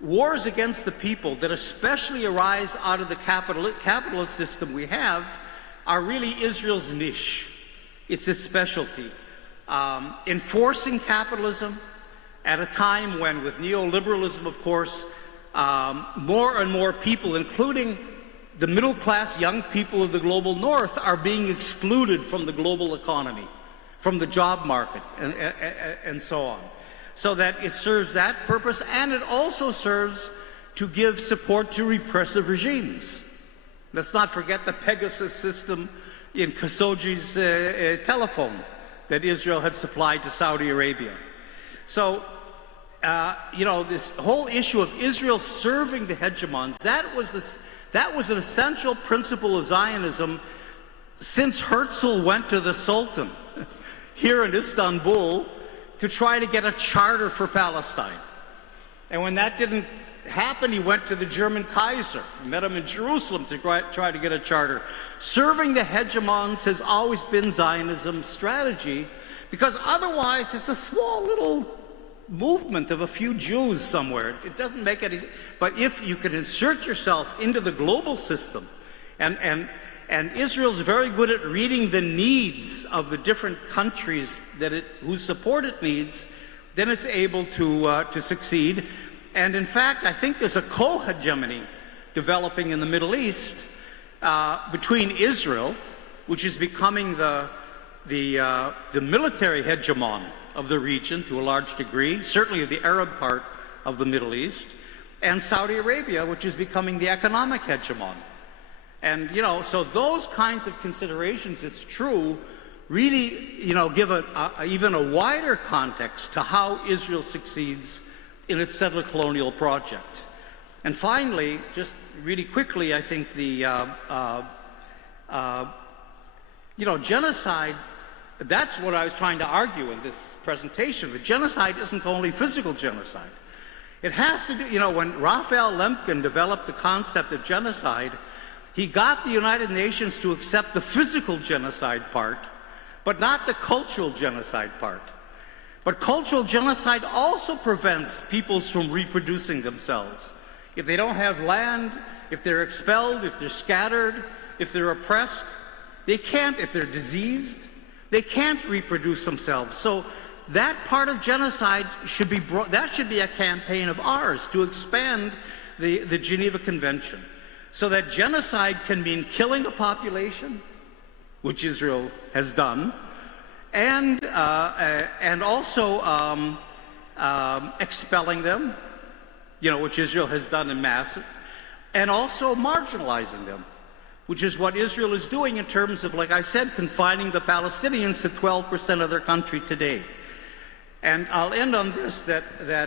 Wars against the people that especially arise out of the capitalist system we have are really Israel's niche. It's its specialty. Enforcing capitalism at a time when, with neoliberalism, of course, more and more people, including the middle-class young people of the global north, are being excluded from the global economy, from the job market, and so on. So that it serves that purpose, and it also serves to give support to repressive regimes. Let's not forget the Pegasus system in Khashoggi's telephone that Israel had supplied to Saudi Arabia. So, you know, this whole issue of Israel serving the hegemons, that was an essential principle of Zionism since Herzl went to the Sultan here in Istanbul to try to get a charter for Palestine. And when that didn't happen, he went to the German Kaiser, met him in Jerusalem to try to get a charter. Serving the hegemons has always been Zionism's strategy, because otherwise it's a small little movement of a few Jews somewhere. It doesn't make any. But if you can insert yourself into the global system, and Israel's very good at reading the needs of the different countries whose support it needs, then it's able to succeed. And in fact, I think there's a co-hegemony developing in the Middle East between Israel, which is becoming the military hegemon of the region to a large degree, certainly of the Arab part of the Middle East, and Saudi Arabia, which is becoming the economic hegemon. And, you know, so those kinds of considerations, it's true, really, you know, give even a wider context to how Israel succeeds in its settler colonial project. And finally, just really quickly, I think genocide, that's what I was trying to argue in this presentation. The genocide isn't only physical genocide. It has to do, you know, when Raphael Lemkin developed the concept of genocide, he got the United Nations to accept the physical genocide part, but not the cultural genocide part. But cultural genocide also prevents peoples from reproducing themselves. If they don't have land, if they're expelled, if they're scattered, if they're oppressed, they can't, if they're diseased, they can't reproduce themselves. So that part of genocide should be that should be a campaign of ours to expand the Geneva Convention, so that genocide can mean killing a population, which Israel has done, and also expelling them, you know, which Israel has done in mass, and also marginalizing them, which is what Israel is doing in terms of, like I said, confining the Palestinians to 12% of their country today. And I'll end on this, that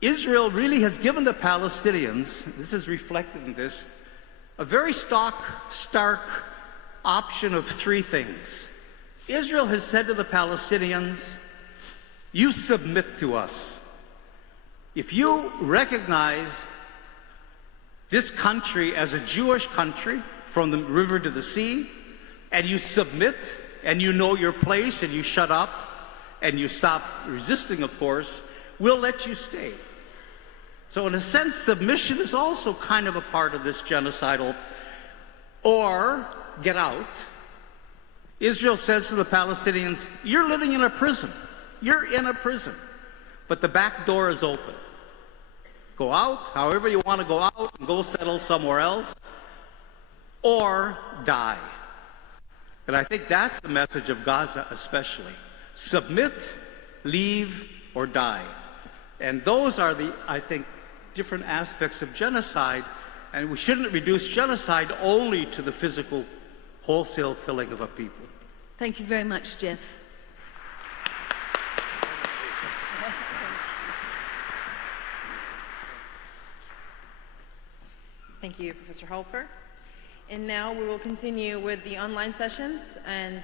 Israel really has given the Palestinians, this is reflected in this, a very stark option of three things. Israel has said to the Palestinians, you submit to us. If you recognize this country as a Jewish country from the river to the sea, and you submit, and you know your place, and you shut up, and you stop resisting, of course, we'll let you stay. So in a sense, submission is also kind of a part of this genocidal, or get out. Israel says to the Palestinians, you're living in a prison. You're in a prison. But the back door is open. Go out, however you want to go out, and go settle somewhere else, or die. And I think that's the message of Gaza especially. Submit, leave, or die. And those are the, I think, different aspects of genocide, and we shouldn't reduce genocide only to the physical wholesale killing of a people. Thank you very much, Jeff. Thank you, Professor Halper. And now we will continue with the online sessions, and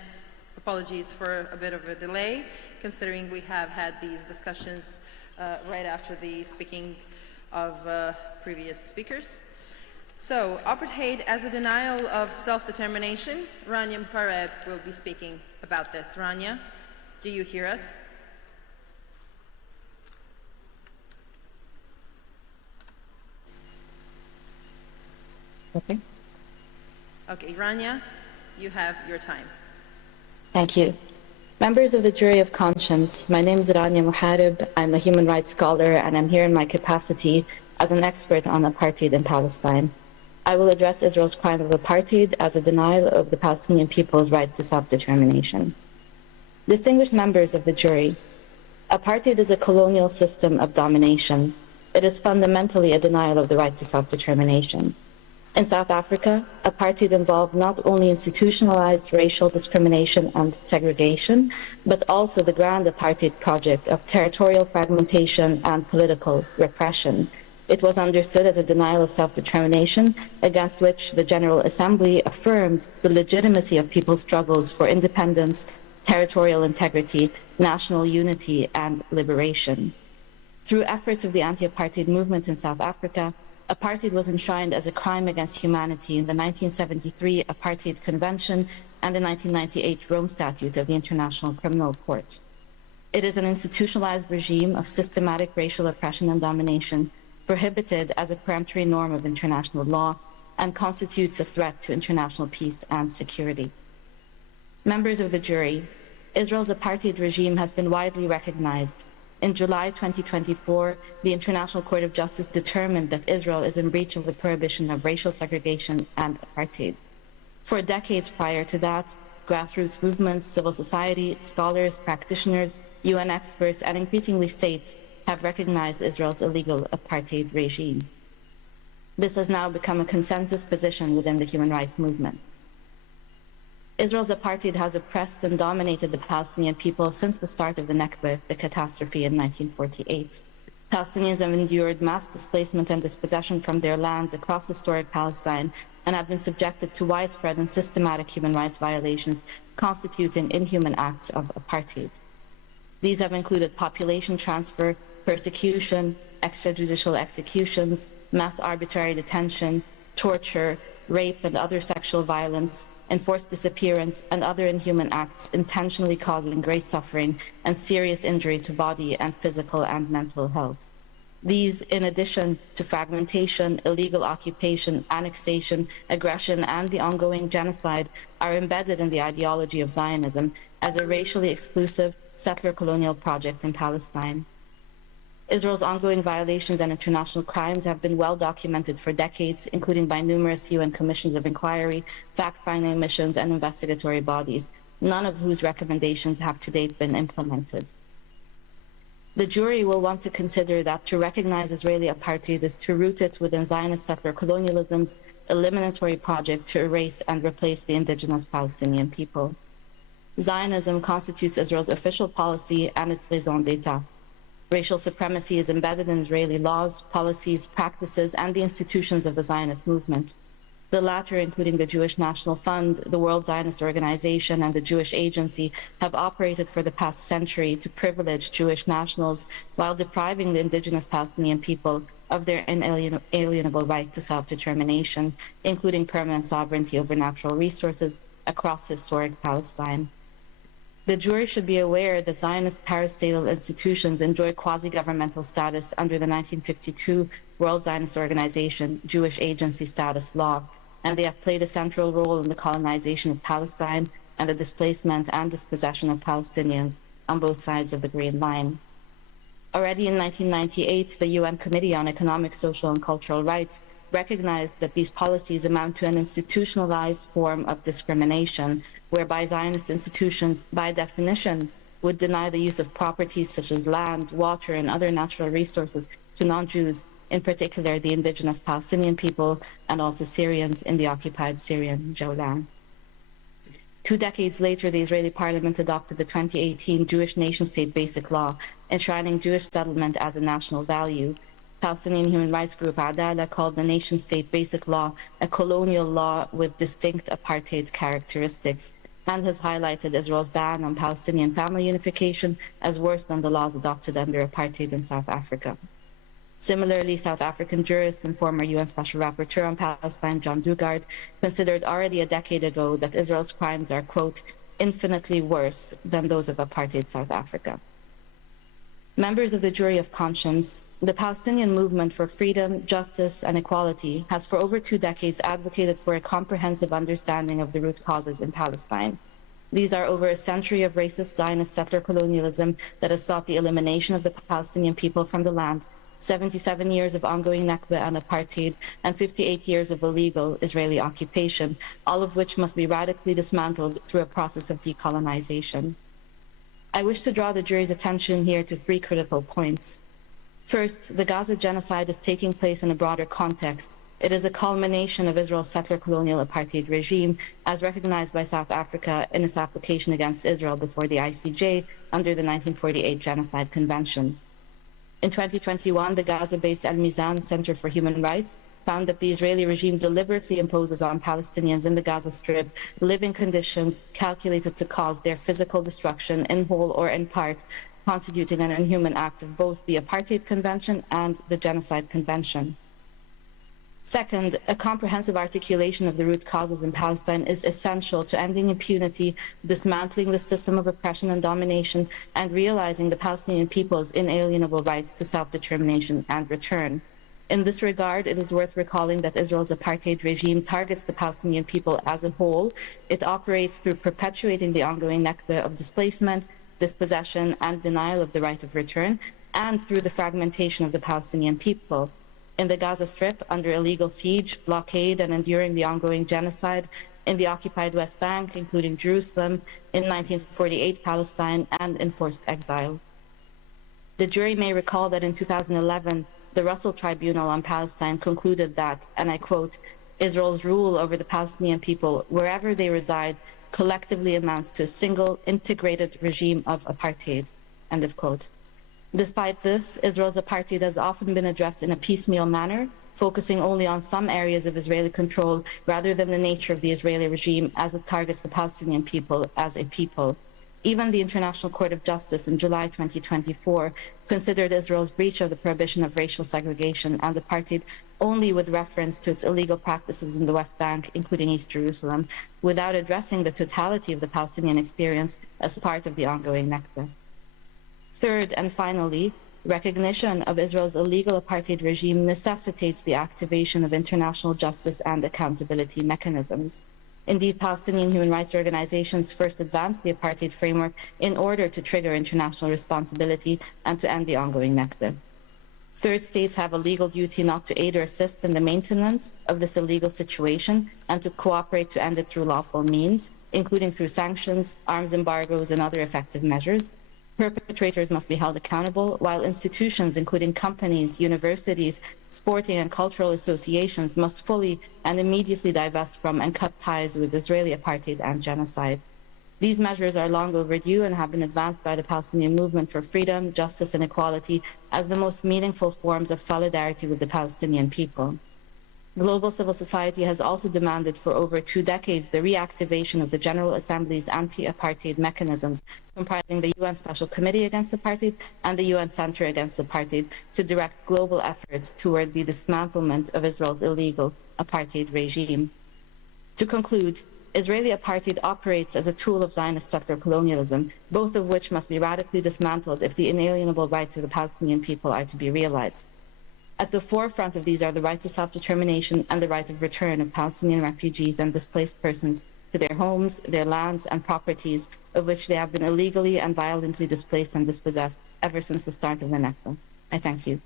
apologies for a bit of a delay, considering we have had these discussions right after the speaking of previous speakers. So, apartheid as a denial of self-determination. Rania Mkareb will be speaking about this. Rania, do you hear us? Okay. Okay, Rania, you have your time. Thank you. Members of the Jury of Conscience, my name is Rania Muharib. I'm a human rights scholar, and I'm here in my capacity as an expert on apartheid in Palestine. I will address Israel's crime of apartheid as a denial of the Palestinian people's right to self-determination. Distinguished members of the jury, apartheid is a colonial system of domination. It is fundamentally a denial of the right to self-determination. In South Africa, apartheid involved not only institutionalized racial discrimination and segregation, but also the grand apartheid project of territorial fragmentation and political repression. It was understood as a denial of self-determination against which the General Assembly affirmed the legitimacy of people's struggles for independence, territorial integrity, national unity, and liberation. Through efforts of the anti-apartheid movement in South Africa, apartheid was enshrined as a crime against humanity in the 1973 Apartheid Convention and the 1998 Rome Statute of the International Criminal Court. It is an institutionalized regime of systematic racial oppression and domination, prohibited as a peremptory norm of international law, and constitutes a threat to international peace and security. Members of the jury, Israel's apartheid regime has been widely recognized. In July 2024, the International Court of Justice determined that Israel is in breach of the prohibition of racial segregation and apartheid. For decades prior to that, grassroots movements, civil society, scholars, practitioners, UN experts, and increasingly states have recognized Israel's illegal apartheid regime. This has now become a consensus position within the human rights movement. Israel's apartheid has oppressed and dominated the Palestinian people since the start of the Nakba, the catastrophe in 1948. Palestinians have endured mass displacement and dispossession from their lands across historic Palestine and have been subjected to widespread and systematic human rights violations constituting inhuman acts of apartheid. These have included population transfer, persecution, extrajudicial executions, mass arbitrary detention, torture, rape and other sexual violence, enforced disappearance, and other inhuman acts intentionally causing great suffering and serious injury to body and physical and mental health. These, in addition to fragmentation, illegal occupation, annexation, aggression, and the ongoing genocide, are embedded in the ideology of Zionism as a racially exclusive settler colonial project in Palestine. Israel's ongoing violations and international crimes have been well documented for decades, including by numerous UN commissions of inquiry, fact-finding missions, and investigatory bodies, none of whose recommendations have to date been implemented. The jury will want to consider that to recognize Israeli apartheid is to root it within Zionist settler colonialism's eliminatory project to erase and replace the indigenous Palestinian people. Zionism constitutes Israel's official policy and its raison d'etat. Racial supremacy is embedded in Israeli laws, policies, practices, and the institutions of the Zionist movement. The latter, including the Jewish National Fund, the World Zionist Organization, and the Jewish Agency, have operated for the past century to privilege Jewish nationals while depriving the indigenous Palestinian people of their inalienable right to self-determination, including permanent sovereignty over natural resources across historic Palestine. The jury should be aware that Zionist parastatal institutions enjoy quasi-governmental status under the 1952 World Zionist Organization Jewish Agency Status Law, and they have played a central role in the colonization of Palestine and the displacement and dispossession of Palestinians on both sides of the Green Line. Already in 1998, the UN Committee on Economic, Social and Cultural Rights recognized that these policies amount to an institutionalized form of discrimination, whereby Zionist institutions, by definition, would deny the use of properties such as land, water, and other natural resources to non-Jews, in particular the indigenous Palestinian people and also Syrians in the occupied Syrian Jowlan. 2 decades later, the Israeli parliament adopted the 2018 Jewish nation-state basic law, enshrining Jewish settlement as a national value. Palestinian human rights group Adala called the nation-state basic law a colonial law with distinct apartheid characteristics, and has highlighted Israel's ban on Palestinian family unification as worse than the laws adopted under apartheid in South Africa. Similarly, South African jurist and former UN Special Rapporteur on Palestine, John Dugard, considered already a decade ago that Israel's crimes are, quote, infinitely worse than those of apartheid South Africa. Members of the jury of conscience, the Palestinian movement for freedom, justice, and equality has for over 2 decades advocated for a comprehensive understanding of the root causes in Palestine. These are over a century of racist Zionist settler colonialism that has sought the elimination of the Palestinian people from the land, 77 years of ongoing Nakba and apartheid, and 58 years of illegal Israeli occupation, all of which must be radically dismantled through a process of decolonization. I wish to draw the jury's attention here to 3 critical points. First, the Gaza genocide is taking place in a broader context. It is a culmination of Israel's settler colonial apartheid regime, as recognized by South Africa in its application against Israel before the ICJ under the 1948 Genocide Convention. In 2021, the Gaza-based Al Mizan Center for Human Rights found that the Israeli regime deliberately imposes on Palestinians in the Gaza Strip living conditions calculated to cause their physical destruction in whole or in part, constituting an inhuman act of both the Apartheid Convention and the Genocide Convention. Second, a comprehensive articulation of the root causes in Palestine is essential to ending impunity, dismantling the system of oppression and domination, and realizing the Palestinian people's inalienable rights to self-determination and return. In this regard, it is worth recalling that Israel's apartheid regime targets the Palestinian people as a whole. It operates through perpetuating the ongoing Nakba of displacement, dispossession, and denial of the right of return, and through the fragmentation of the Palestinian people. In the Gaza Strip, under illegal siege, blockade, and enduring the ongoing genocide, in the occupied West Bank, including Jerusalem, in 1948 Palestine, and in forced exile. The jury may recall that in 2011, the Russell Tribunal on Palestine concluded that, and I quote, Israel's rule over the Palestinian people, wherever they reside, collectively amounts to a single integrated regime of apartheid, end of quote. Despite this, Israel's apartheid has often been addressed in a piecemeal manner, focusing only on some areas of Israeli control rather than the nature of the Israeli regime as it targets the Palestinian people as a people. Even the International Court of Justice in July 2024 considered Israel's breach of the prohibition of racial segregation and apartheid only with reference to its illegal practices in the West Bank, including East Jerusalem, without addressing the totality of the Palestinian experience as part of the ongoing Nakba. Third, and finally, recognition of Israel's illegal apartheid regime necessitates the activation of international justice and accountability mechanisms. Indeed, Palestinian human rights organizations first advanced the apartheid framework in order to trigger international responsibility and to end the ongoing Nakba. Third states have a legal duty not to aid or assist in the maintenance of this illegal situation and to cooperate to end it through lawful means, including through sanctions, arms embargoes, and other effective measures. Perpetrators must be held accountable, while institutions, including companies, universities, sporting and cultural associations, must fully and immediately divest from and cut ties with Israeli apartheid and genocide. These measures are long overdue and have been advanced by the Palestinian movement for freedom, justice, and equality as the most meaningful forms of solidarity with the Palestinian people. Global civil society has also demanded for over 2 decades the reactivation of the General Assembly's anti-apartheid mechanisms, comprising the UN Special Committee Against Apartheid and the UN Center Against Apartheid, to direct global efforts toward the dismantlement of Israel's illegal apartheid regime. To conclude, Israeli apartheid operates as a tool of Zionist settler colonialism, both of which must be radically dismantled if the inalienable rights of the Palestinian people are to be realized. At the forefront of these are the right to self-determination and the right of return of Palestinian refugees and displaced persons to their homes, their lands and properties, of which they have been illegally and violently displaced and dispossessed ever since the start of the Nakba. I thank you.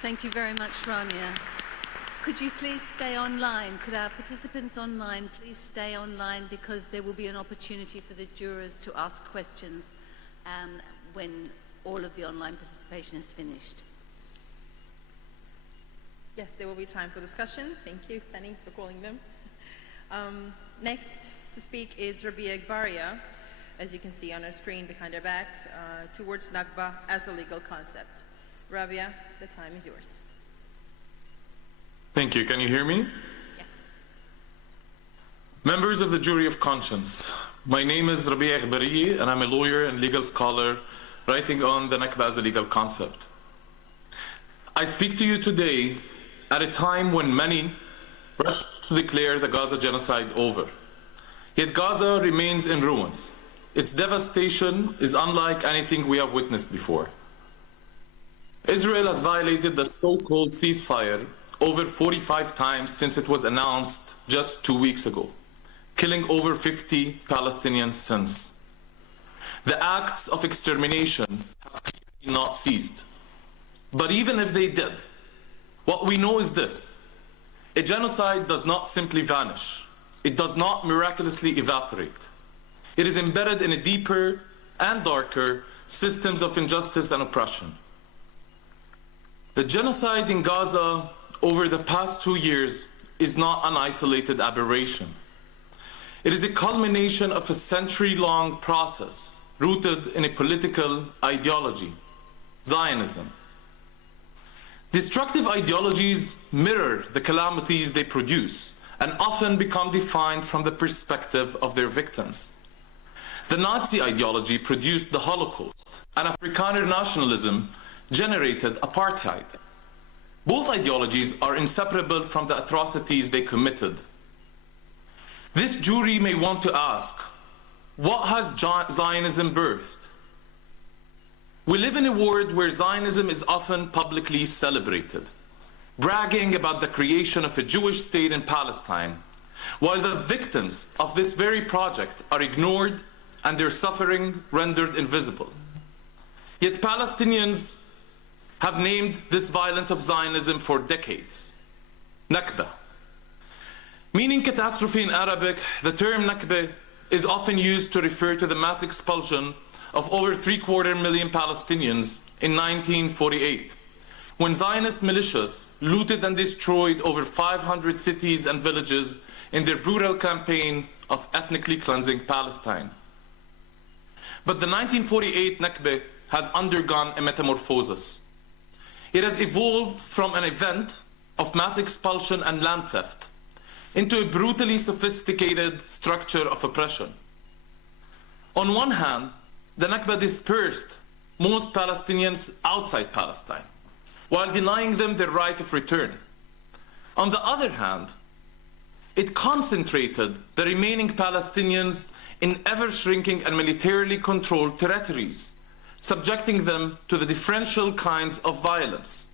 Thank you very much, Rania. Could you please stay online? Could our participants online please stay online, because there will be an opportunity for the jurors to ask questions when all of the online participation is finished. Yes, there will be time for discussion. Thank you, Penny, for calling them. Next to speak is Rabia Agbaria, as you can see on our screen behind our back, towards Nakba as a legal concept. Rabia, the time is yours. Thank you. Can you hear me? Yes. Members of the Jury of Conscience, my name is Rabia Agbaria, and I'm a lawyer and legal scholar writing on the Nakba as a legal concept. I speak to you today at a time when many rushed to declare the Gaza genocide over. Yet Gaza remains in ruins. Its devastation is unlike anything we have witnessed before. Israel has violated the so-called ceasefire over 45 times since it was announced just 2 weeks ago, killing over 50 Palestinians since. The acts of extermination have clearly not ceased. But even if they did, what we know is this: a genocide does not simply vanish. It does not miraculously evaporate. It is embedded in a deeper and darker systems of injustice and oppression. The genocide in Gaza over the past 2 years is not an isolated aberration. It is a culmination of a century-long process rooted in a political ideology, Zionism. Destructive ideologies mirror the calamities they produce and often become defined from the perspective of their victims. The Nazi ideology produced the Holocaust, and Afrikaner nationalism generated apartheid. Both ideologies are inseparable from the atrocities they committed. This jury may want to ask, what has Zionism birthed? We live in a world where Zionism is often publicly celebrated, bragging about the creation of a Jewish state in Palestine, while the victims of this very project are ignored and their suffering rendered invisible. Yet Palestinians have named this violence of Zionism for decades, Nakba. Meaning catastrophe in Arabic, the term Nakba is often used to refer to the mass expulsion of over 750,000 Palestinians in 1948, when Zionist militias looted and destroyed over 500 cities and villages in their brutal campaign of ethnically cleansing Palestine. But the 1948 Nakba has undergone a metamorphosis. It has evolved from an event of mass expulsion and land theft into a brutally sophisticated structure of oppression. On one hand, the Nakba dispersed most Palestinians outside Palestine, while denying them their right of return. On the other hand, it concentrated the remaining Palestinians in ever-shrinking and militarily controlled territories, subjecting them to the differential kinds of violence.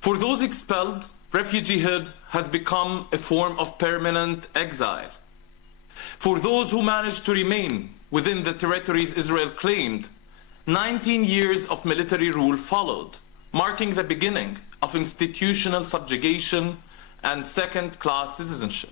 For those expelled, refugeehood has become a form of permanent exile. For those who managed to remain within the territories Israel claimed, 19 years of military rule followed, marking the beginning of institutional subjugation and second-class citizenship.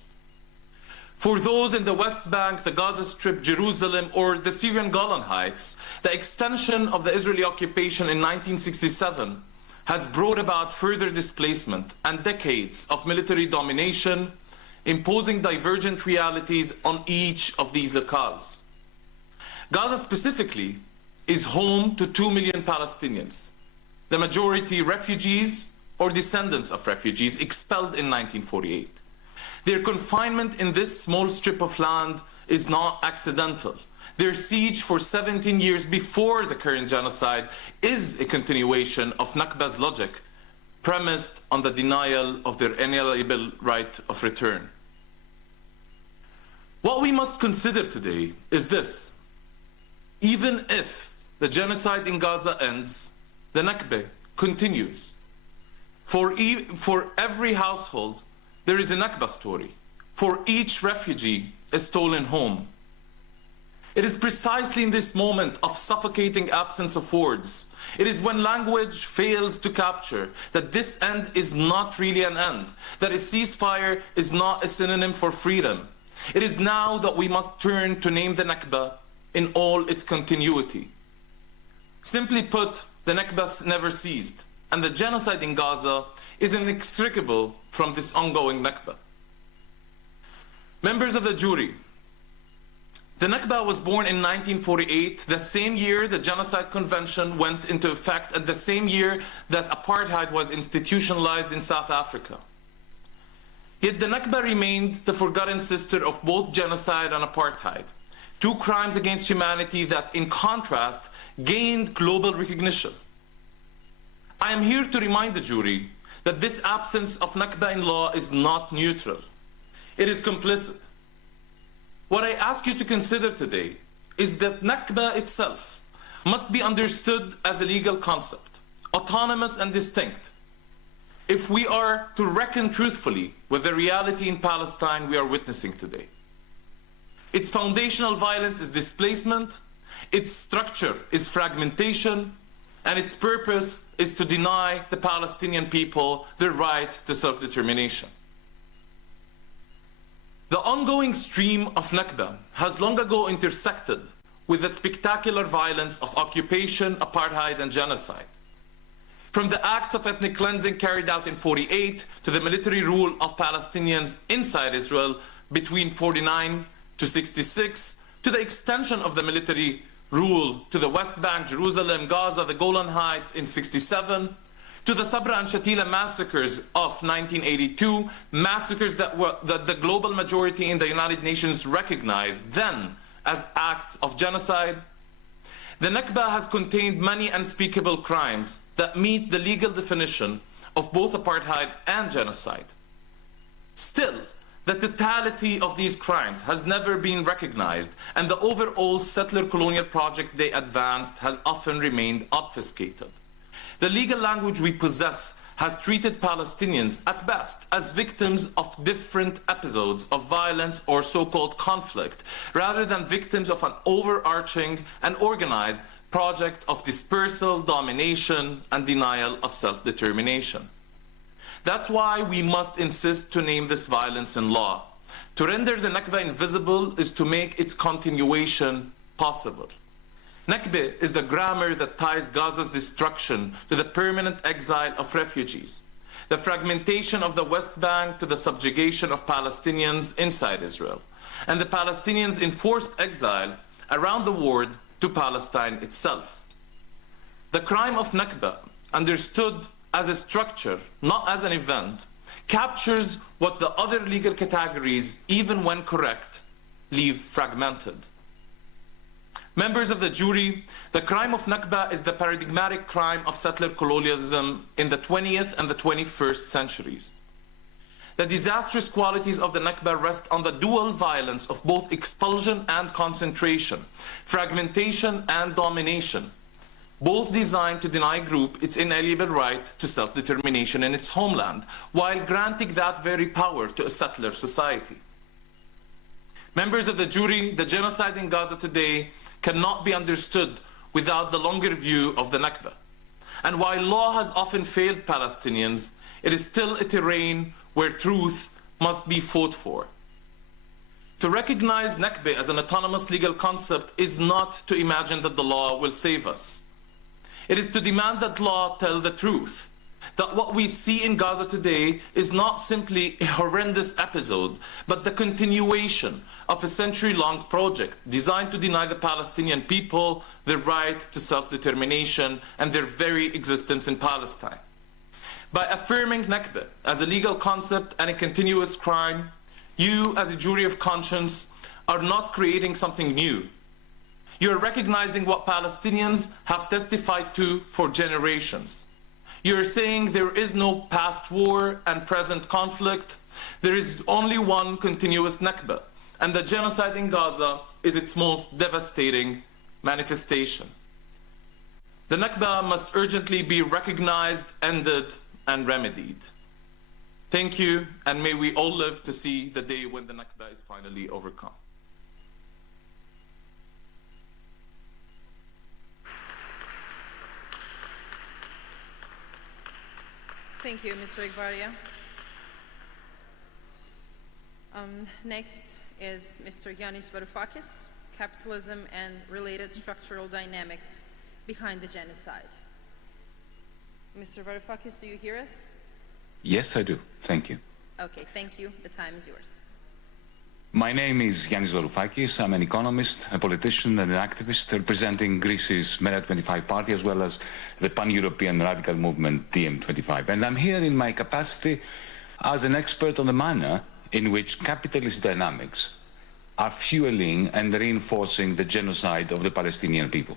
For those in the West Bank, the Gaza Strip, Jerusalem, or the Syrian Golan Heights, the extension of the Israeli occupation in 1967 has brought about further displacement and decades of military domination, imposing divergent realities on each of these locales. Gaza specifically is home to 2 million Palestinians, the majority refugees or descendants of refugees expelled in 1948. Their confinement in this small strip of land is not accidental. Their siege for 17 years before the current genocide is a continuation of Nakba's logic, premised on the denial of their inalienable right of return. What we must consider today is this: even if the genocide in Gaza ends, the Nakba continues. For every household, there is a Nakba story. For each refugee, a stolen home. It is precisely in this moment of suffocating absence of words, it is when language fails to capture that this end is not really an end, that a ceasefire is not a synonym for freedom. It is now that we must turn to name the Nakba in all its continuity. Simply put, the Nakba never ceased, and the genocide in Gaza is inextricable from this ongoing Nakba. Members of the jury, the Nakba was born in 1948, the same year the Genocide Convention went into effect and the same year that apartheid was institutionalized in South Africa. Yet the Nakba remained the forgotten sister of both genocide and apartheid, two crimes against humanity that, in contrast, gained global recognition. I am here to remind the jury that this absence of Nakba in law is not neutral. It is complicit. What I ask you to consider today is that Nakba itself must be understood as a legal concept, autonomous and distinct, if we are to reckon truthfully with the reality in Palestine we are witnessing today. Its foundational violence is displacement, its structure is fragmentation, and its purpose is to deny the Palestinian people their right to self-determination. The ongoing stream of Nakba has long ago intersected with the spectacular violence of occupation, apartheid, and genocide. From the acts of ethnic cleansing carried out in 48 to the military rule of Palestinians inside Israel between 49 to 66, to the extension of the military rule to the West Bank, Jerusalem, Gaza, the Golan Heights in 67, to the Sabra and Shatila massacres of 1982, massacres that the global majority in the United Nations recognized then as acts of genocide. The Nakba has contained many unspeakable crimes that meet the legal definition of both apartheid and genocide. Still, the totality of these crimes has never been recognized, and the overall settler colonial project they advanced has often remained obfuscated. The legal language we possess has treated Palestinians at best as victims of different episodes of violence or so-called conflict, rather than victims of an overarching and organized project of dispersal, domination, and denial of self-determination. That's why we must insist to name this violence in law. To render the Nakba invisible is to make its continuation possible. Nakba is the grammar that ties Gaza's destruction to the permanent exile of refugees, the fragmentation of the West Bank to the subjugation of Palestinians inside Israel, and the Palestinians' enforced exile around the world to Palestine itself. The crime of Nakba, understood as a structure, not as an event, captures what the other legal categories, even when correct, leave fragmented. Members of the jury, the crime of Nakba is the paradigmatic crime of settler colonialism in the 20th and the 21st centuries. The disastrous qualities of the Nakba rest on the dual violence of both expulsion and concentration, fragmentation and domination, both designed to deny a group its inalienable right to self-determination in its homeland, while granting that very power to a settler society. Members of the jury, the genocide in Gaza today cannot be understood without the longer view of the Nakba. And while law has often failed Palestinians, it is still a terrain where truth must be fought for. To recognize Nakba as an autonomous legal concept is not to imagine that the law will save us. It is to demand that law tell the truth, that what we see in Gaza today is not simply a horrendous episode, but the continuation of a century-long project designed to deny the Palestinian people their right to self-determination and their very existence in Palestine. By affirming Nakba as a legal concept and a continuous crime, you, as a jury of conscience, are not creating something new. You are recognizing what Palestinians have testified to for generations. You're saying there is no past war and present conflict. There is only one continuous Nakba, and the genocide in Gaza is its most devastating manifestation. The Nakba must urgently be recognized, ended, and remedied. Thank you, and may we all live to see the day when the Nakba is finally overcome. Thank you, Mr. Igbaria. Next is Mr. Yanis Varoufakis, Capitalism and Related Structural Dynamics Behind the Genocide. Mr. Varoufakis, do you hear us? Yes, I do. Thank you. Okay, thank you. The time is yours. My name is Yanis Varoufakis. I'm an economist, a politician, and an activist representing Greece's Mera25 party, as well as the pan-European radical movement DiEM25. And I'm here in my capacity as an expert on the manner in which capitalist dynamics are fueling and reinforcing the genocide of the Palestinian people.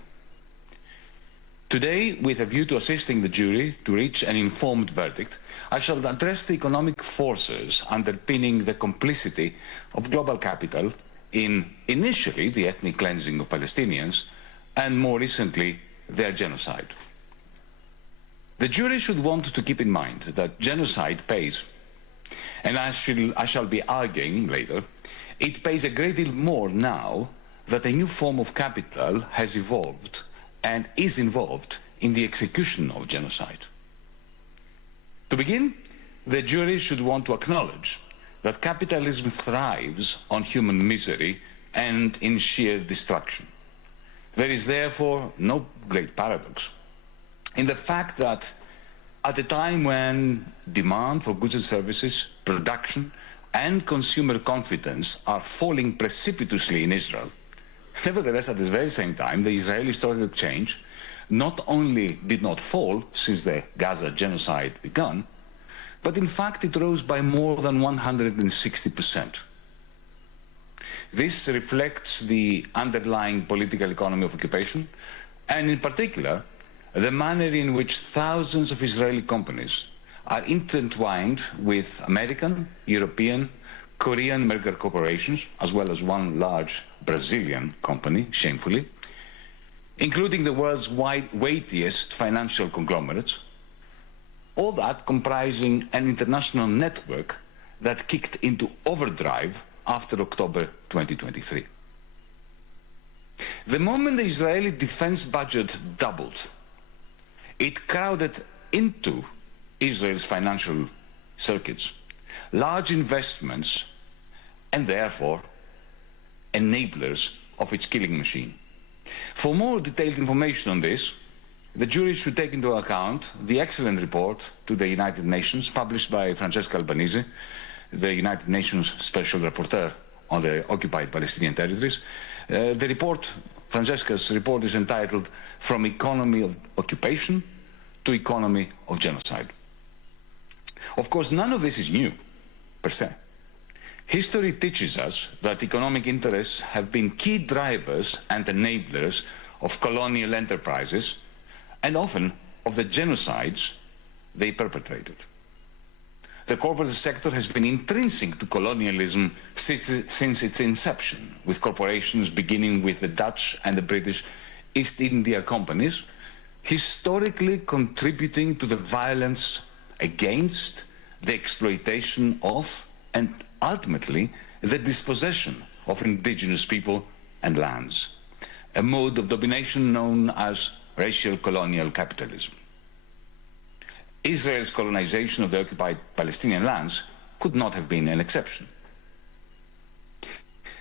Today, with a view to assisting the jury to reach an informed verdict, I shall address the economic forces underpinning the complicity of global capital in initially the ethnic cleansing of Palestinians and more recently their genocide. The jury should want to keep in mind that genocide pays, and I shall be arguing later, it pays a great deal more now that a new form of capital has evolved and is involved in the execution of genocide. To begin, the jury should want to acknowledge that capitalism thrives on human misery and in sheer destruction. There is therefore no great paradox in the fact that at a time when demand for goods and services, production, and consumer confidence are falling precipitously in Israel, nevertheless, at this very same time, the Israeli Stock Exchange not only did not fall since the Gaza genocide began, but in fact it rose by more than 160%. This reflects the underlying political economy of occupation, and in particular, the manner in which thousands of Israeli companies are intertwined with American, European, Korean merger corporations, as well as one large Brazilian company, shamefully, including the world's weightiest financial conglomerates, all that comprising an international network that kicked into overdrive after October 2023. The moment the Israeli defense budget doubled, it crowded into Israel's financial circuits large investments and therefore enablers of its killing machine. For more detailed information on this, the jury should take into account the excellent report to the United Nations published by Francesca Albanese, the United Nations Special Rapporteur on the occupied Palestinian territories. Francesca's report is entitled From Economy of Occupation to Economy of Genocide. Of course, none of this is new, per se. History teaches us that economic interests have been key drivers and enablers of colonial enterprises, and often of the genocides they perpetrated. The corporate sector has been intrinsic to colonialism since its inception, with corporations beginning with the Dutch and the British East India companies, historically contributing to the violence against, the exploitation of, and ultimately the dispossession of indigenous people and lands, a mode of domination known as racial colonial capitalism. Israel's colonization of the occupied Palestinian lands could not have been an exception.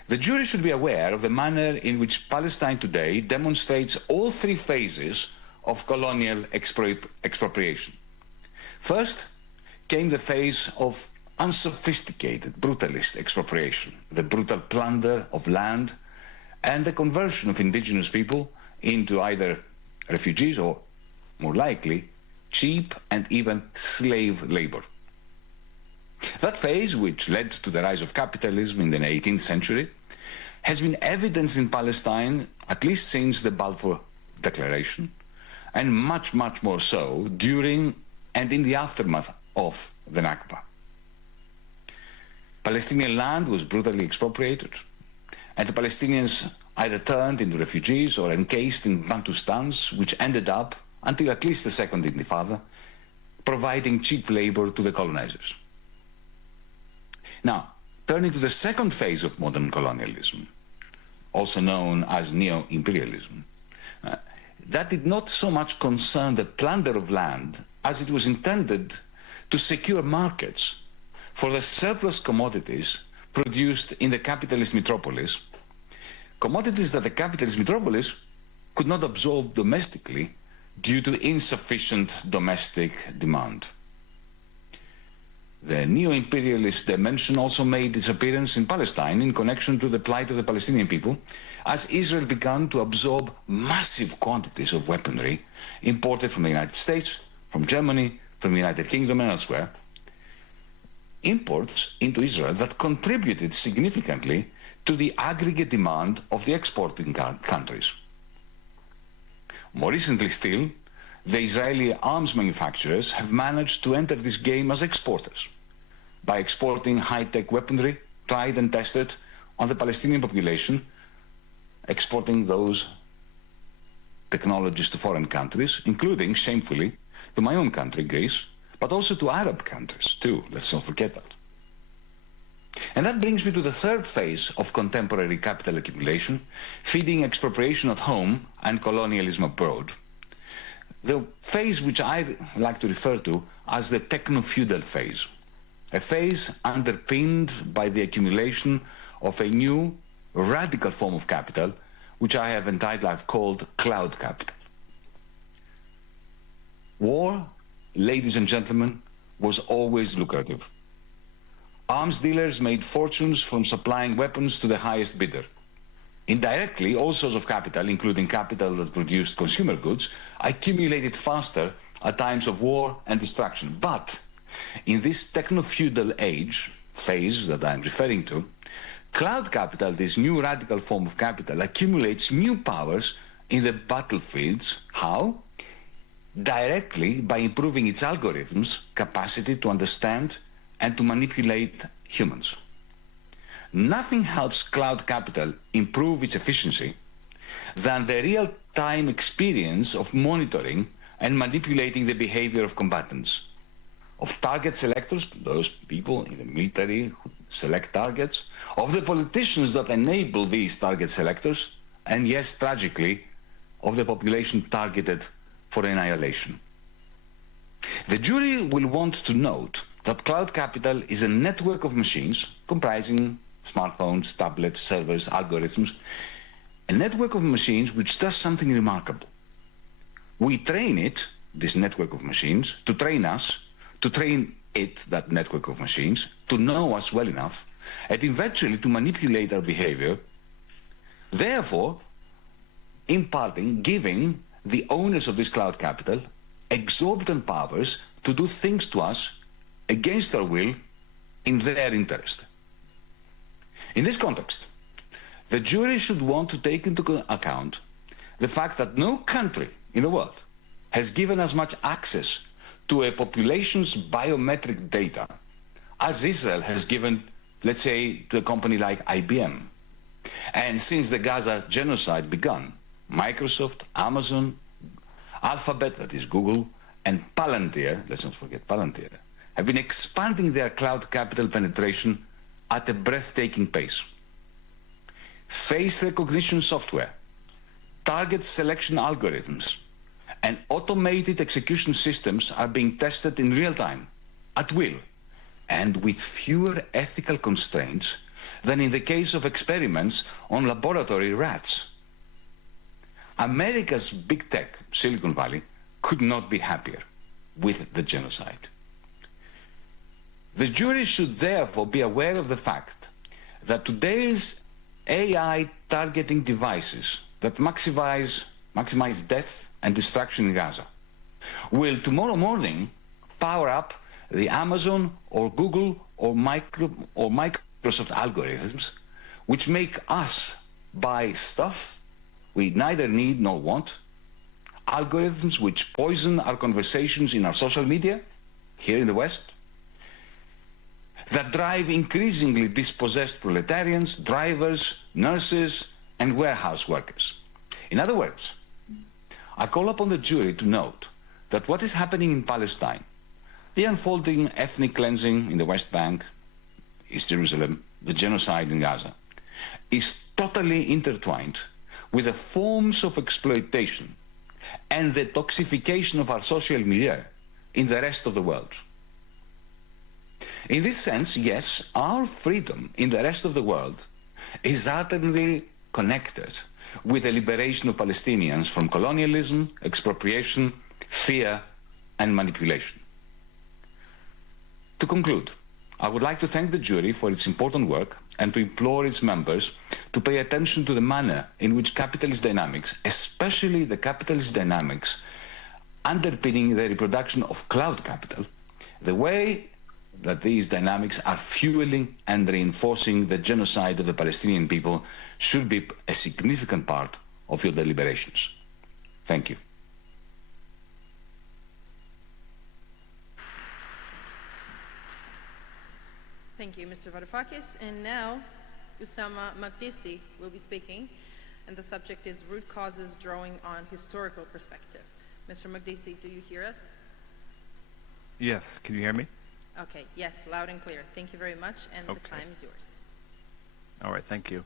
The jury should be aware of the manner in which Palestine today demonstrates all three phases of colonial expropriation. First came the phase of unsophisticated, brutalist expropriation, the brutal plunder of land and the conversion of indigenous people into either refugees or, more likely, cheap and even slave labor. That phase, which led to the rise of capitalism in the 18th century, has been evidenced in Palestine at least since the Balfour Declaration, and much, much more so during and in the aftermath of the Nakba. Palestinian land was brutally expropriated, and the Palestinians either turned into refugees or encased in Bantustans, which ended up, until at least the Second Intifada, providing cheap labor to the colonizers. Now, turning to the second phase of modern colonialism, also known as neo-imperialism, that did not so much concern the plunder of land as it was intended to secure markets for the surplus commodities produced in the capitalist metropolis, commodities that the capitalist metropolis could not absorb domestically due to insufficient domestic demand. The neo-imperialist dimension also made its appearance in Palestine in connection to the plight of the Palestinian people, as Israel began to absorb massive quantities of weaponry imported from the United States, from Germany, from the United Kingdom and elsewhere, imports into Israel that contributed significantly to the aggregate demand of the exporting countries. More recently still, the Israeli arms manufacturers have managed to enter this game as exporters by exporting high-tech weaponry tried and tested on the Palestinian population, exporting those technologies to foreign countries, including, shamefully, to my own country, Greece, but also to Arab countries too, let's not forget that. And that brings me to the third phase of contemporary capital accumulation, feeding expropriation at home and colonialism abroad. The phase which I like to refer to as the techno-feudal phase, a phase underpinned by the accumulation of a new radical form of capital, which I've called cloud capital. War, ladies and gentlemen, was always lucrative. Arms dealers made fortunes from supplying weapons to the highest bidder. Indirectly, all sorts of capital, including capital that produced consumer goods, accumulated faster at times of war and destruction. But in this techno-feudal age, phase that I'm referring to, cloud capital, this new radical form of capital, accumulates new powers in the battlefields. How? Directly by improving its algorithms' capacity to understand and to manipulate humans. Nothing helps cloud capital improve its efficiency than the real-time experience of monitoring and manipulating the behavior of combatants, of target selectors, those people in the military who select targets, of the politicians that enable these target selectors, and yes, tragically, of the population targeted for annihilation. The jury will want to note that cloud capital is a network of machines comprising smartphones, tablets, servers, algorithms, a network of machines which does something remarkable. We train it, this network of machines, to train us, to train it, that network of machines, to know us well enough, and eventually to manipulate our behavior, therefore imparting, giving the owners of this cloud capital exorbitant powers to do things to us against our will in their interest. In this context, the jury should want to take into account the fact that no country in the world has given as much access to a population's biometric data as Israel has given, let's say, to a company like IBM. And since the Gaza genocide began, Microsoft, Amazon, Alphabet, that is Google, and Palantir, let's not forget Palantir, have been expanding their cloud capital penetration at a breathtaking pace. Face recognition software, target selection algorithms, and automated execution systems are being tested in real time, at will, and with fewer ethical constraints than in the case of experiments on laboratory rats. America's big tech, Silicon Valley, could not be happier with the genocide. The jury should therefore be aware of the fact that today's AI targeting devices that maximize death and destruction in Gaza, will tomorrow morning power up the Amazon or Google or Microsoft algorithms, which make us buy stuff we neither need nor want, algorithms which poison our conversations in our social media here in the West, that drive increasingly dispossessed proletarians, drivers, nurses, and warehouse workers. In other words, I call upon the jury to note that what is happening in Palestine, the unfolding ethnic cleansing in the West Bank, East Jerusalem, the genocide in Gaza, is totally intertwined with the forms of exploitation and the toxification of our social milieu in the rest of the world. In this sense, yes, our freedom in the rest of the world is certainly connected with the liberation of Palestinians from colonialism, expropriation, fear, and manipulation. To conclude, I would like to thank the jury for its important work and to implore its members to pay attention to the manner in which capitalist dynamics, especially the capitalist dynamics underpinning the reproduction of cloud capital, the way that these dynamics are fueling and reinforcing the genocide of the Palestinian people should be a significant part of your deliberations. Thank you. Thank you, Mr. Varoufakis. And now, Usama Makdisi will be speaking, and the subject is root causes drawing on historical perspective. Mr. Makdisi, do you hear us? Yes, can you hear me? Okay, yes, loud and clear. Thank you very much, and Okay. the time is yours. All right, thank you.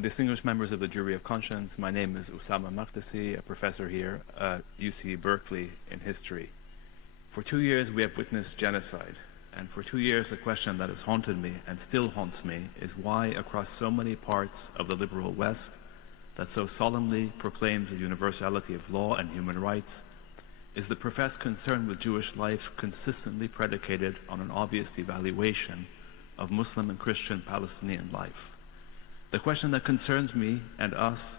Distinguished members of the Jury of Conscience, my name is Usama Makdisi, a professor here at UC Berkeley in history. For 2 years, we have witnessed genocide. And for 2 years, the question that has haunted me and still haunts me is why, across so many parts of the liberal West that so solemnly proclaims the universality of law and human rights, is the professed concern with Jewish life consistently predicated on an obvious devaluation of Muslim and Christian Palestinian life. The question that concerns me and us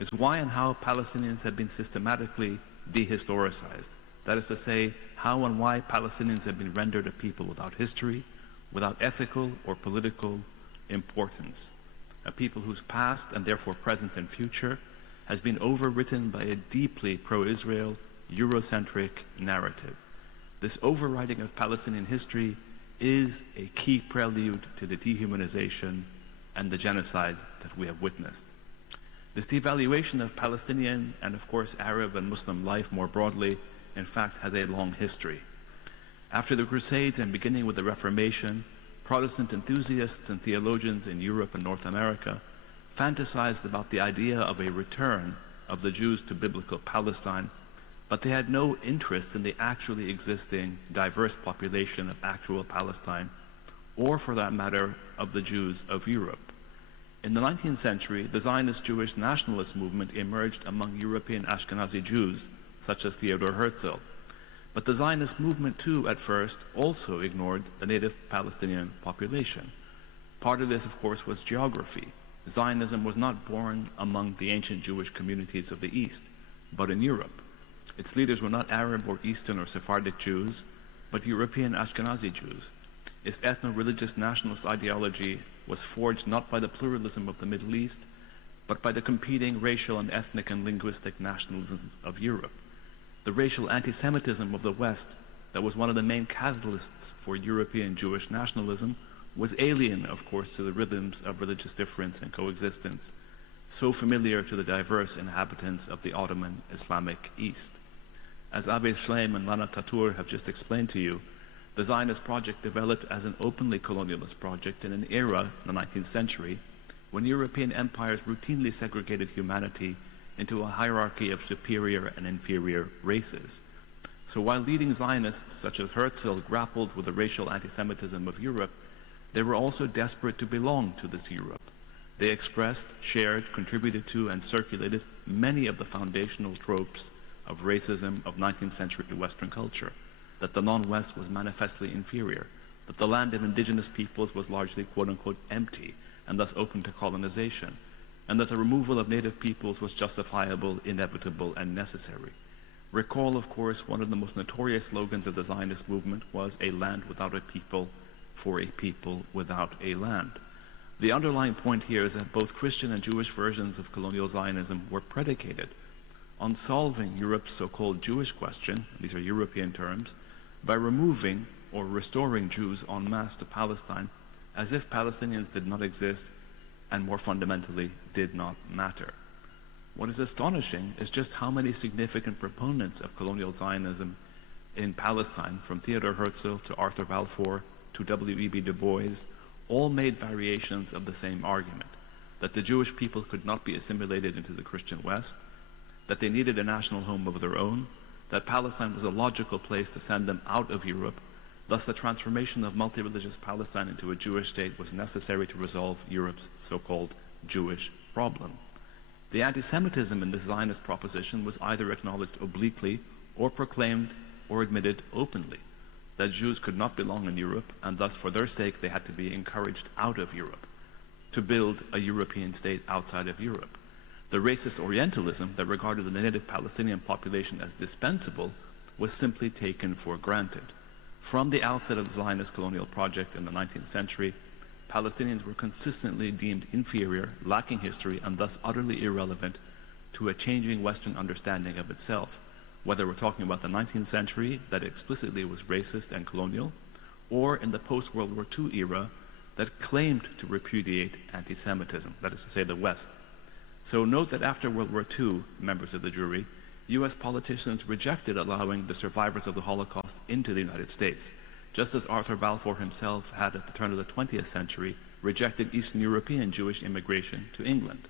is why and how Palestinians have been systematically dehistoricized. That is to say, how and why Palestinians have been rendered a people without history, without ethical or political importance. A people whose past, and therefore present and future, has been overwritten by a deeply pro-Israel, Eurocentric narrative. This overwriting of Palestinian history is a key prelude to the dehumanization and the genocide that we have witnessed. This devaluation of Palestinian and, of course, Arab and Muslim life more broadly, in fact, has a long history. After the Crusades and beginning with the Reformation, Protestant enthusiasts and theologians in Europe and North America fantasized about the idea of a return of the Jews to biblical Palestine, but they had no interest in the actually existing diverse population of actual Palestine, or for that matter, of the Jews of Europe. In the 19th century, the Zionist Jewish nationalist movement emerged among European Ashkenazi Jews, such as Theodor Herzl. But the Zionist movement too, at first, also ignored the native Palestinian population. Part of this, of course, was geography. Zionism was not born among the ancient Jewish communities of the East, but in Europe. Its leaders were not Arab or Eastern or Sephardic Jews, but European Ashkenazi Jews. Its ethno-religious nationalist ideology was forged not by the pluralism of the Middle East, but by the competing racial and ethnic and linguistic nationalism of Europe. The racial anti-Semitism of the West, that was one of the main catalysts for European Jewish nationalism, was alien, of course, to the rhythms of religious difference and coexistence, so familiar to the diverse inhabitants of the Ottoman Islamic East. As Avi Shleim and Lana Tatur have just explained to you, the Zionist project developed as an openly colonialist project in an era, in the 19th century, when European empires routinely segregated humanity into a hierarchy of superior and inferior races. So while leading Zionists such as Herzl grappled with the racial anti-Semitism of Europe, they were also desperate to belong to this Europe. They expressed, shared, contributed to, and circulated many of the foundational tropes of racism of 19th century Western culture, that the non-West was manifestly inferior, that the land of indigenous peoples was largely quote-unquote empty and thus open to colonization, and that the removal of native peoples was justifiable, inevitable, and necessary. Recall, of course, one of the most notorious slogans of the Zionist movement was "a land without a people for a people without a land." The underlying point here is that both Christian and Jewish versions of colonial Zionism were predicated on solving Europe's so-called Jewish question, these are European terms, by removing or restoring Jews en masse to Palestine as if Palestinians did not exist and, more fundamentally, did not matter. What is astonishing is just how many significant proponents of colonial Zionism in Palestine, from Theodor Herzl to Arthur Balfour to W.E.B. Du Bois, all made variations of the same argument, that the Jewish people could not be assimilated into the Christian West, that they needed a national home of their own, that Palestine was a logical place to send them out of Europe. Thus, the transformation of multi-religious Palestine into a Jewish state was necessary to resolve Europe's so-called Jewish problem. The anti-Semitism in this Zionist proposition was either acknowledged obliquely or proclaimed or admitted openly, that Jews could not belong in Europe, and thus for their sake they had to be encouraged out of Europe, to build a European state outside of Europe. The racist Orientalism that regarded the native Palestinian population as dispensable was simply taken for granted. From the outset of the Zionist colonial project in the 19th century, Palestinians were consistently deemed inferior, lacking history, and thus utterly irrelevant to a changing Western understanding of itself, whether we're talking about the 19th century that explicitly was racist and colonial, or in the post-World War II era that claimed to repudiate anti-Semitism, that is to say the West. So note that after World War II, members of the jury, US politicians rejected allowing the survivors of the Holocaust into the United States, just as Arthur Balfour himself had at the turn of the 20th century rejected Eastern European Jewish immigration to England.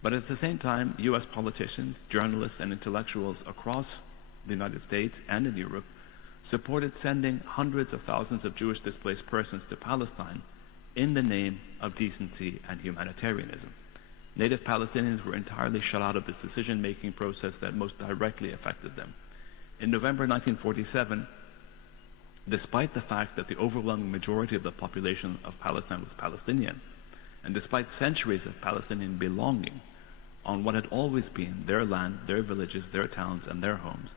But at the same time, US politicians, journalists, and intellectuals across the United States and in Europe supported sending hundreds of thousands of Jewish displaced persons to Palestine in the name of decency and humanitarianism. Native Palestinians were entirely shut out of this decision-making process that most directly affected them. In November 1947, despite the fact that the overwhelming majority of the population of Palestine was Palestinian, and despite centuries of Palestinian belonging on what had always been their land, their villages, their towns, and their homes,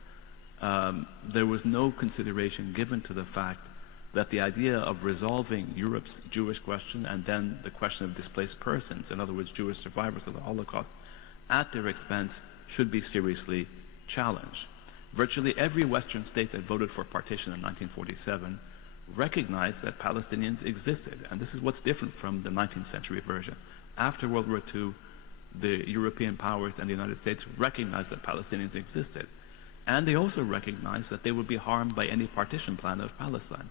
there was no consideration given to the fact that the idea of resolving Europe's Jewish question and then the question of displaced persons, in other words, Jewish survivors of the Holocaust, at their expense should be seriously challenged. Virtually every Western state that voted for partition in 1947 recognized that Palestinians existed, and this is what's different from the 19th century version. After World War II, the European powers and the United States recognized that Palestinians existed, and they also recognized that they would be harmed by any partition plan of Palestine.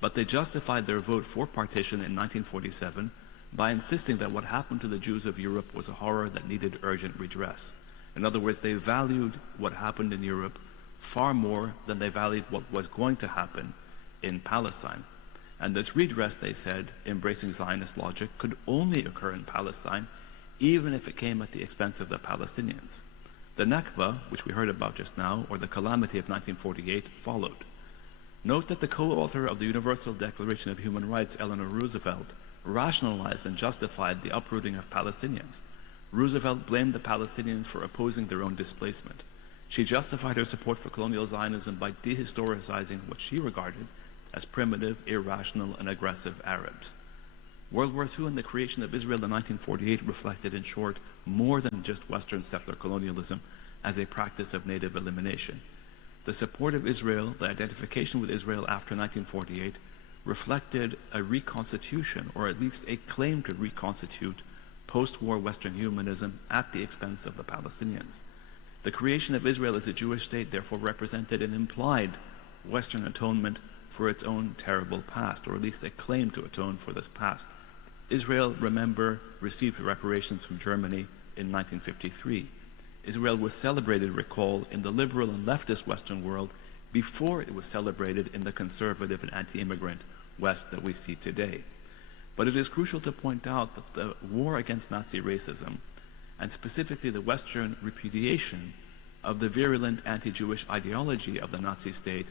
But they justified their vote for partition in 1947 by insisting that what happened to the Jews of Europe was a horror that needed urgent redress. In other words, they valued what happened in Europe far more than they valued what was going to happen in Palestine. And this redress, they said, embracing Zionist logic, could only occur in Palestine, even if it came at the expense of the Palestinians. The Nakba, which we heard about just now, or the calamity of 1948, followed. Note that the co-author of the Universal Declaration of Human Rights, Eleanor Roosevelt, rationalized and justified the uprooting of Palestinians. Roosevelt blamed the Palestinians for opposing their own displacement. She justified her support for colonial Zionism by dehistoricizing what she regarded as primitive, irrational, and aggressive Arabs. World War II and the creation of Israel in 1948 reflected, in short, more than just Western settler colonialism as a practice of native elimination. The support of Israel, the identification with Israel after 1948, reflected a reconstitution, or at least a claim to reconstitute, post-war Western humanism at the expense of the Palestinians. The creation of Israel as a Jewish state therefore represented an implied Western atonement for its own terrible past, or at least a claim to atone for this past. Israel, remember, received reparations from Germany in 1953. Israel was celebrated, recall, in the liberal and leftist Western world before it was celebrated in the conservative and anti-immigrant West that we see today. But it is crucial to point out that the war against Nazi racism, and specifically the Western repudiation of the virulent anti-Jewish ideology of the Nazi state,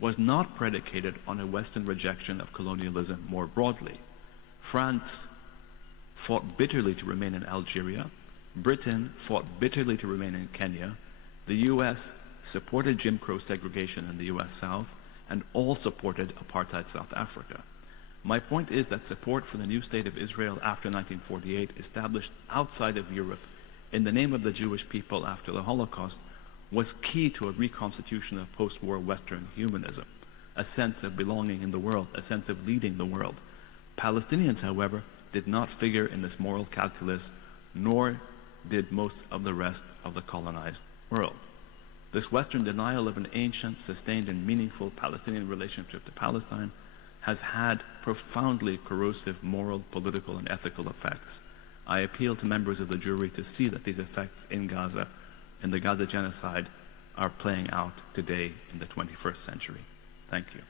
was not predicated on a Western rejection of colonialism more broadly. France fought bitterly to remain in Algeria. Britain fought bitterly to remain in Kenya. The US supported Jim Crow segregation in the US South, and all supported apartheid South Africa. My point is that support for the new state of Israel after 1948, established outside of Europe in the name of the Jewish people after the Holocaust, was key to a reconstitution of post-war Western humanism, a sense of belonging in the world, a sense of leading the world. Palestinians, however, did not figure in this moral calculus, nor did most of the rest of the colonized world. This Western denial of an ancient, sustained, and meaningful Palestinian relationship to Palestine has had profoundly corrosive moral, political, and ethical effects. I appeal to members of the jury to see that these effects in Gaza, in the Gaza genocide, are playing out today in the 21st century. Thank you.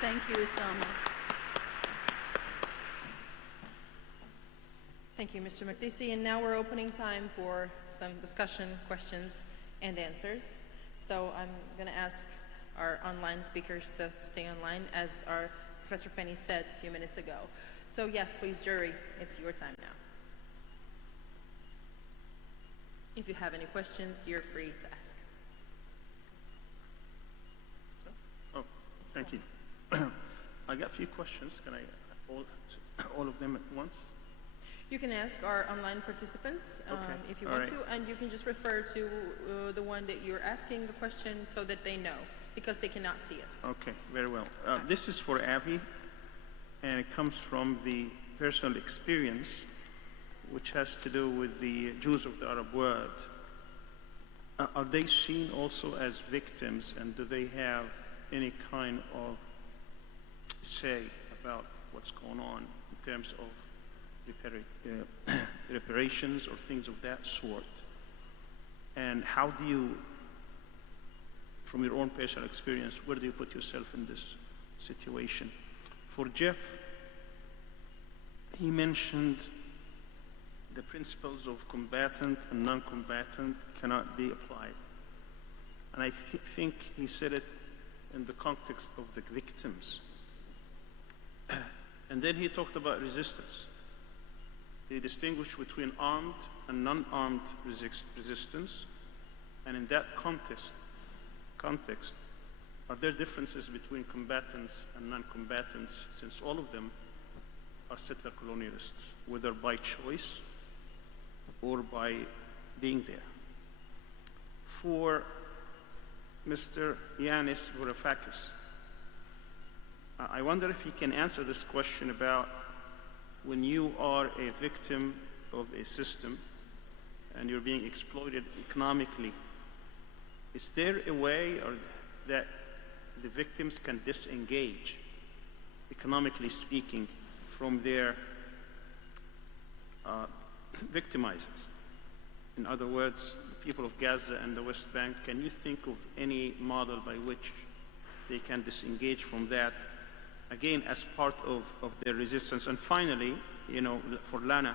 Thank you, Osama. Thank you, Mr. Makdisi. And now we're opening time for some discussion, questions, and answers. So I'm going to ask our online speakers to stay online, as our Professor Penny said a few minutes ago. So yes, please, jury, it's your time now. If you have any questions, you're free to ask. Oh, thank you. I got a few questions. Can I all of them at once? You can ask our online participants if you want to, and you can just refer to the one that you're asking the question so that they know, because they cannot see us. Okay, very well. This is for Avi, and it comes from the personal experience, which has to do with the Jews of the Arab world. Are they seen also as victims, and do they have any kind of say about what's going on in terms of reparations or things of that sort? And how do you, from your own personal experience, where do you put yourself in this situation? For Jeff, he mentioned the principles of combatant and non-combatant cannot be applied. And I think he said it in the context of the victims. And then he talked about resistance. He distinguished between armed and non-armed resistance. And in that context, are there differences between combatants and non-combatants, since all of them are settler colonialists, whether by choice or by being there? For Mr. Yanis Varoufakis, I wonder if he can answer this question about when you are a victim of a system and you're being exploited economically, is there a way that the victims can disengage, economically speaking, from their victimizers? In other words, the people of Gaza and the West Bank, can you think of any model by which they can disengage from that, again, as part of their resistance? And finally, you know, for Lana,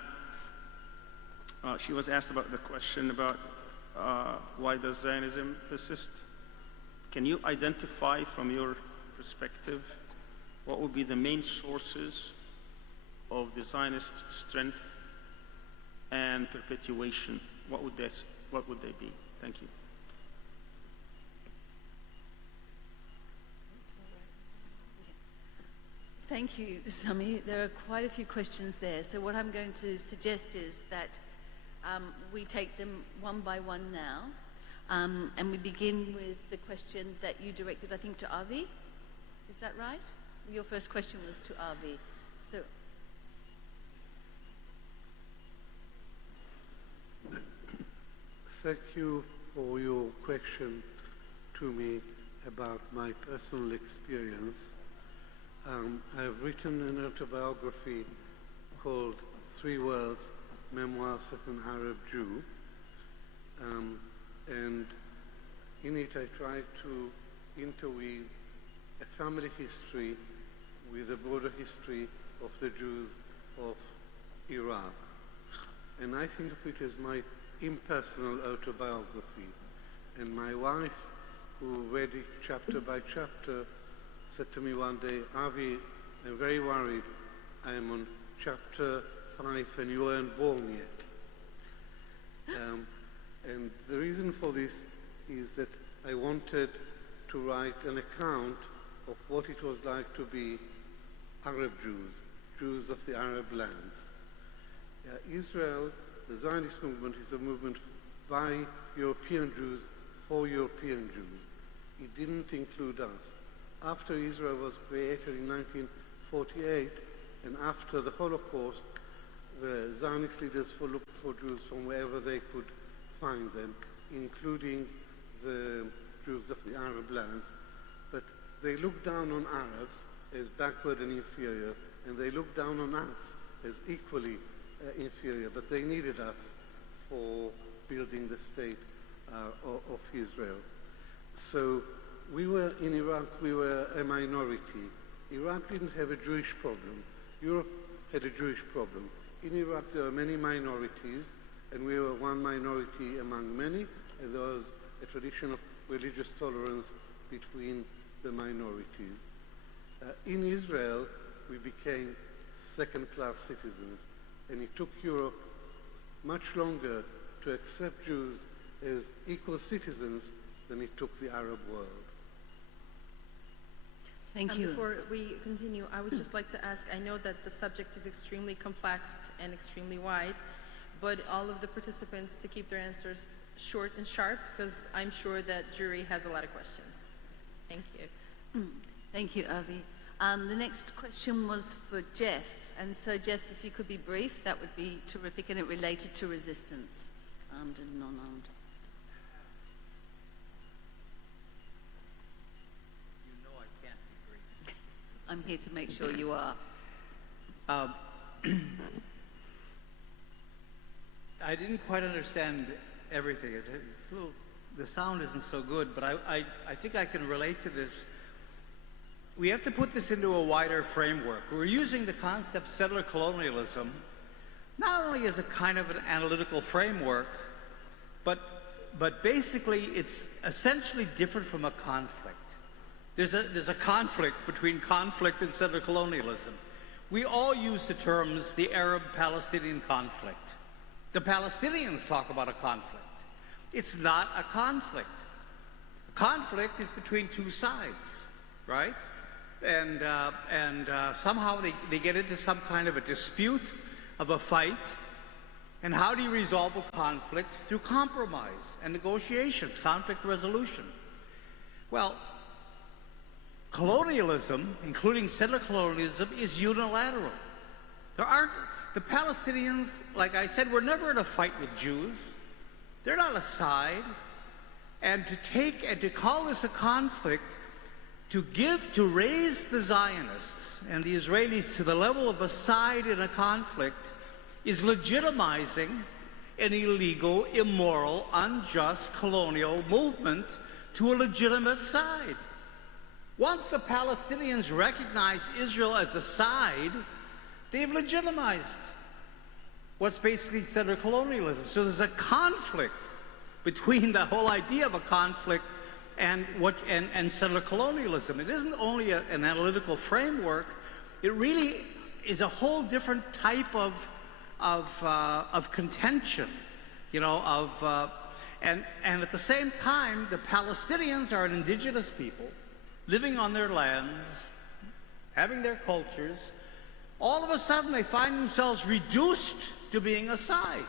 she was asked about the question about why does Zionism persist? Can you identify from your perspective what would be the main sources of the Zionist strength and perpetuation? What would they be? Thank you. Thank you, Sami. There are quite a few questions there. So what I'm going to suggest is that we take them one by one now. And we begin with the question that you directed, I think, to Avi. Is that right? Your first question was to Avi. So, thank you for your question to me about my personal experience. I've written an autobiography called 3 Worlds, Memoirs of an Arab Jew. And in it I try to interweave a family history with a broader history of the Jews of Iraq. And I think of it as my impersonal autobiography. And my wife, who read it chapter by chapter, said to me one day, Avi, I'm very worried. I'm on chapter 5 and you weren't born yet. And the reason for this is that I wanted to write an account of what it was like to be Arab Jews, Jews of the Arab lands. Israel, the Zionist movement, is a movement by European Jews for European Jews. It didn't include us. After Israel was created in 1948 and after the Holocaust, the Zionist leaders looked for Jews from wherever they could find them, including the Jews of the Arab lands. But they looked down on Arabs as backward and inferior, and they looked down on us as equally inferior, but they needed us for building the state of Israel. So we were in Iraq, we were a minority. Iraq didn't have a Jewish problem. Europe had a Jewish problem. In Iraq there were many minorities, and we were one minority among many, and there was a tradition of religious tolerance between the minorities. In Israel, we became second-class citizens, and it took Europe much longer to accept Jews as equal citizens than it took the Arab world. Thank you. Before we continue, I would just like to ask, I know that the subject is extremely complex and extremely wide, but all of the participants to keep their answers short and sharp, because I'm sure that jury has a lot of questions. Thank you. Thank you, Avi. The next question was for Jeff. And so, Jeff, if you could be brief, that would be terrific, and it related to resistance, armed and non-armed. You know I can't be brief. I'm here to make sure you are. I didn't quite understand everything. The sound isn't so good, but I think I can relate to this. We have to put this into a wider framework. We're using the concept settler colonialism not only as a kind of an analytical framework, but basically it's essentially different from a conflict. There's a conflict between conflict and settler colonialism. We all use the terms the Arab-Palestinian conflict. The Palestinians talk about a conflict. It's not a conflict. A conflict is between two sides, right? And somehow they get into some kind of a dispute, of a fight. And how do you resolve a conflict? Through compromise and negotiations, conflict resolution. Well, colonialism, including settler colonialism, is unilateral. The Palestinians, like I said, were never in a fight with Jews. They're not a side. And to call this a conflict, to raise the Zionists and the Israelis to the level of a side in a conflict is legitimizing an illegal, immoral, unjust colonial movement to a legitimate side. Once the Palestinians recognize Israel as a side, they've legitimized what's basically settler colonialism. So there's a conflict between the whole idea of a conflict and settler colonialism. It isn't only an analytical framework. It really is a whole different type of contention, you know. And at the same time, the Palestinians are an indigenous people living on their lands, having their cultures. All of a sudden, they find themselves reduced to being a side.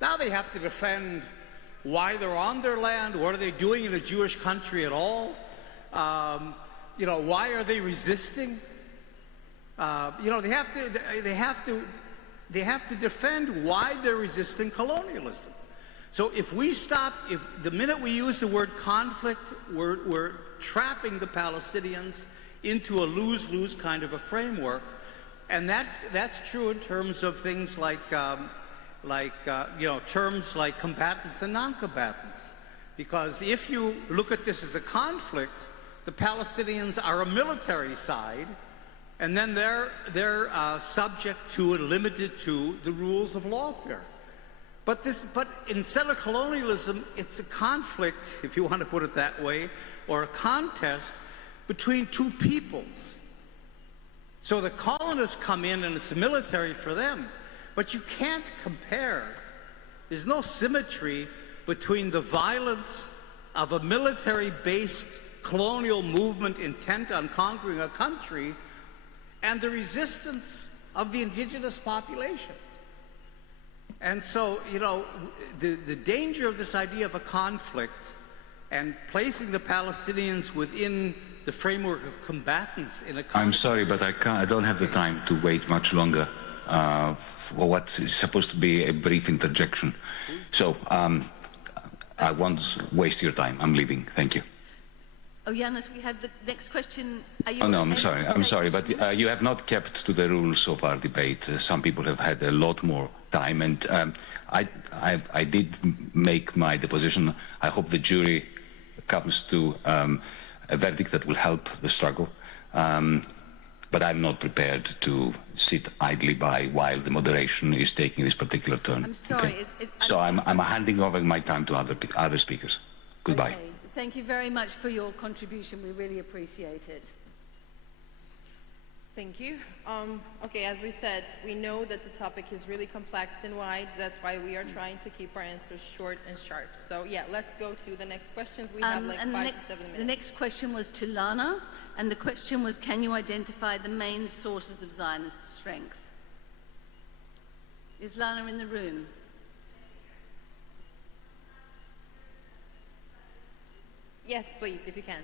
Now they have to defend why they're on their land, what are they doing in a Jewish country at all, you know, why are they resisting? You know, they have to defend why they're resisting colonialism. So if the minute we use the word conflict, we're trapping the Palestinians into a lose-lose kind of a framework, and that's true in terms of things like you know, terms like combatants and non-combatants. Because if you look at this as a conflict, the Palestinians are a military side, and then they're subject to and limited to the rules of lawfare. But in settler colonialism, it's a conflict, if you want to put it that way, or a contest between two peoples. So the colonists come in and it's military for them, but you can't compare There's no symmetry between the violence of a military-based colonial movement intent on conquering a country and the resistance of the indigenous population. And so, you know, the danger of this idea of a conflict and placing the Palestinians within the framework of combatants in a conflict. I'm sorry, but I don't have the time to wait much longer for what is supposed to be a brief interjection. So I won't waste your time. I'm leaving. Thank you. Oh, Yanis, we have the next question. Are you Oh, no, okay I'm to sorry, take- but you have not kept to the rules of our debate. Some people have had a lot more time, and I did make my deposition. I hope the jury comes to a verdict that will help the struggle. But I'm not prepared to sit idly by while the moderation is taking this particular turn. I'm sorry. Okay? So I'm handing over my time to other speakers. Goodbye. Okay. Thank you very much for your contribution. We really appreciate it. Thank you. Okay, as we said, we know that the topic is really complex and wide. That's why we are trying to keep our answers short and sharp. So yeah, let's go to the next questions. We have like 5 to 7 minutes. The next question was to Lana, and the question was, can you identify the main sources of Zionist strength? Is Lana in the room? Yes, please, if you can.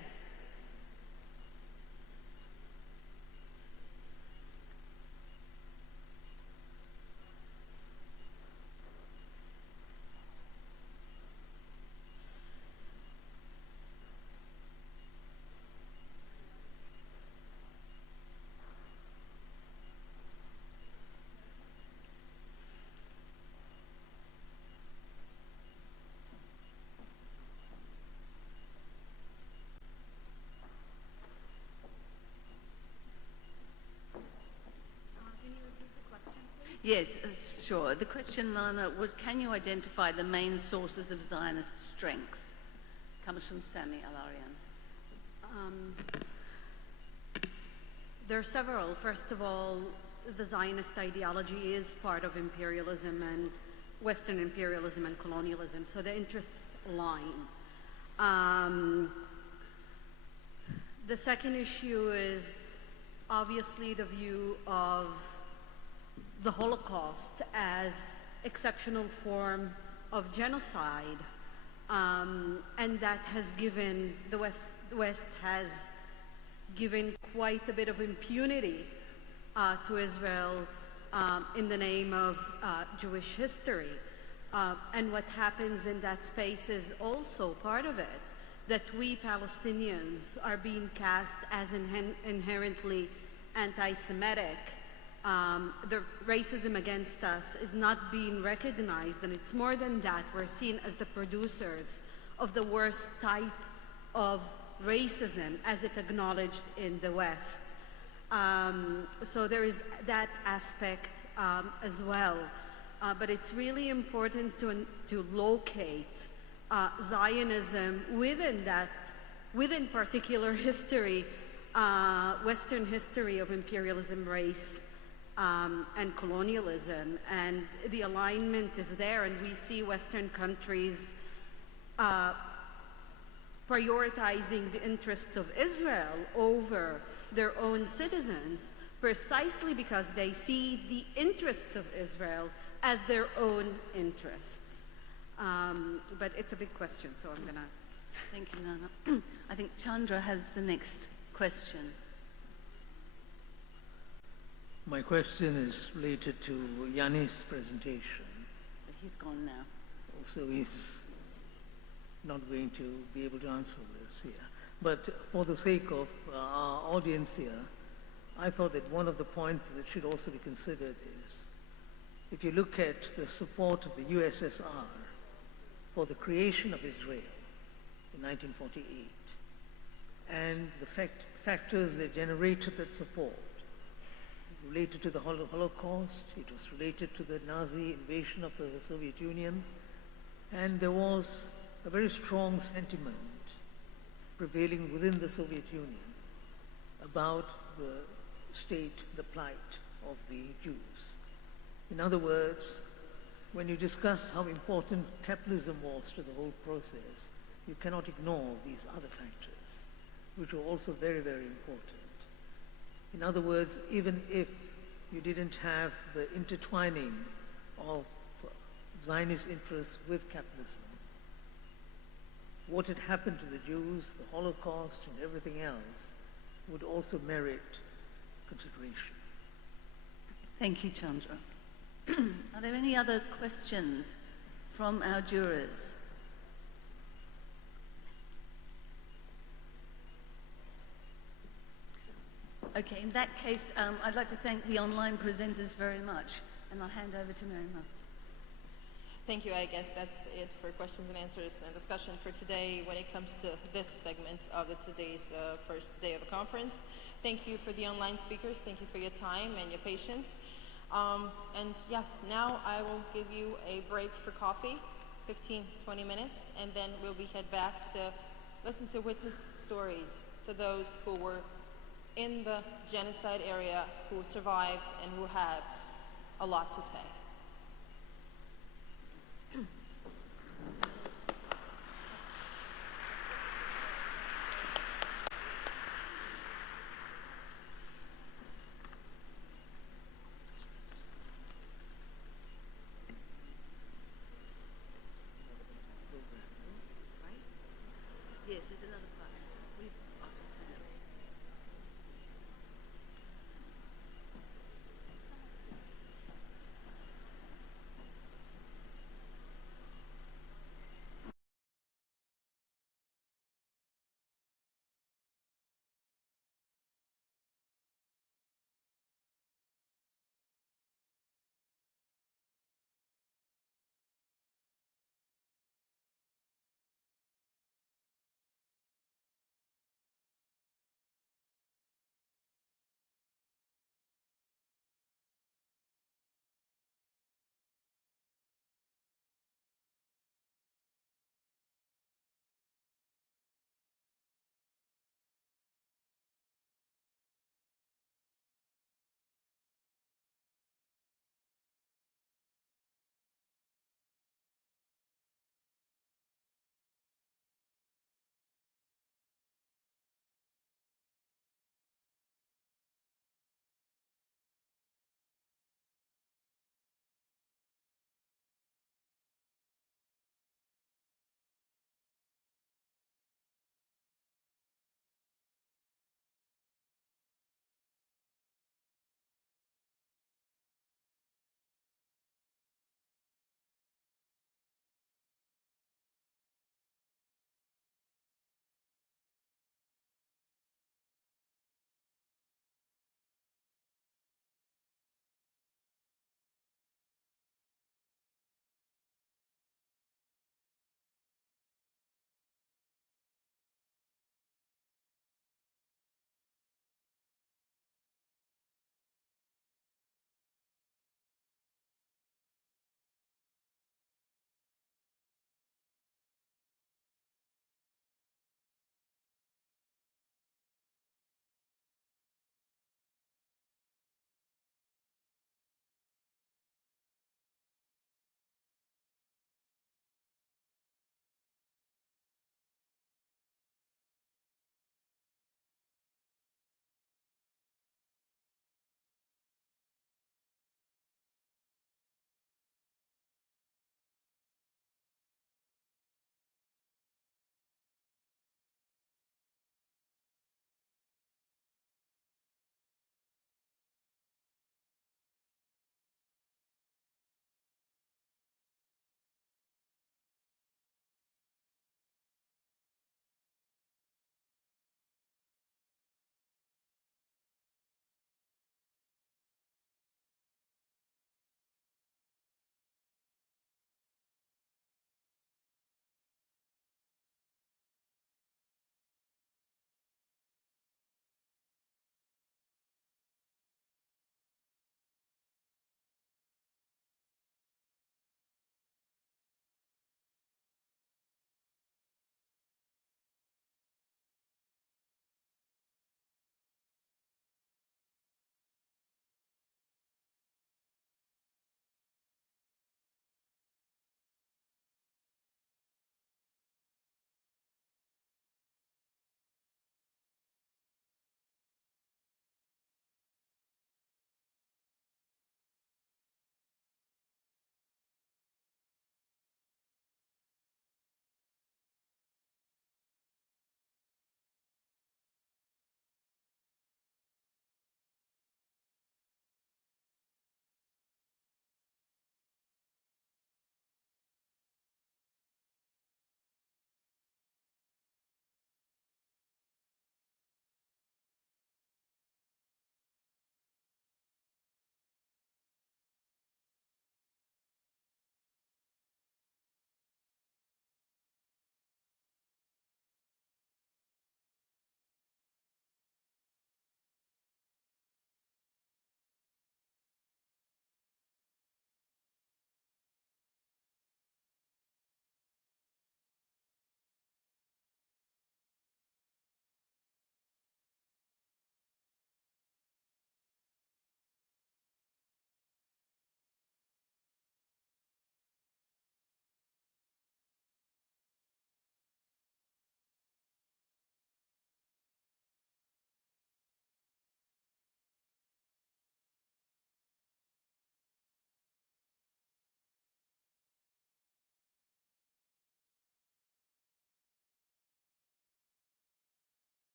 Yes, sure. The question, Lana, was, can you identify the main sources of Zionist strength? Comes from Sami Alarian. There are several. First of all, the Zionist ideology is part of imperialism and Western imperialism and colonialism, so the interests align. The second issue is obviously the view of the Holocaust as exceptional form of genocide, and that has given the West has given quite a bit of impunity to Israel in the name of Jewish history. And what happens in that space is also part of it, that we Palestinians are being cast as inherently anti-Semitic. The racism against us is not being recognized, and it's more than that. We're seen as the producers of the worst type of racism as it acknowledged in the West. So there is that aspect as well. But it's really important to locate Zionism within particular history, Western history of imperialism, race, and colonialism, and the alignment is there, and we see Western countries prioritizing the interests of Israel over their own citizens precisely because they see the interests of Israel as their own interests. But it's a big question, so I'm gonna... Thank you, Nana. I think Chandra has the next question. My question is related to Yannis' presentation. He's gone now. So he's not going to be able to answer this here. But for the sake of our audience here, I thought that one of the points that should also be considered is, if you look at the support of the USSR for the creation of Israel in 1948, and the factors that generated that support, related to the Holocaust, it was related to the Nazi invasion of the Soviet Union, and there was a very strong sentiment prevailing within the Soviet Union about the state, the plight of the Jews. In other words, when you discuss how important capitalism was to the whole process, you cannot ignore these other factors, which are also very, very important. In other words, even if you didn't have the intertwining of Zionist interests with capitalism, what had happened to the Jews, the Holocaust, and everything else would also merit consideration. Thank you, Chandra. Are there any other questions from our jurors? Okay, in that case, I'd like to thank the online presenters very much, and I'll hand over to Marima. Thank you. I guess that's it for questions and answers and discussion for today when it comes to this segment of today's first day of the conference. Thank you for the online speakers. Thank you for your time and your patience. And yes, now I will give you a break for coffee, 15, 20 minutes, and then we'll head back to listen to witness stories to those who were in the genocide area, who survived, and who have a lot to say. Yes, there's another part. I'll just turn it.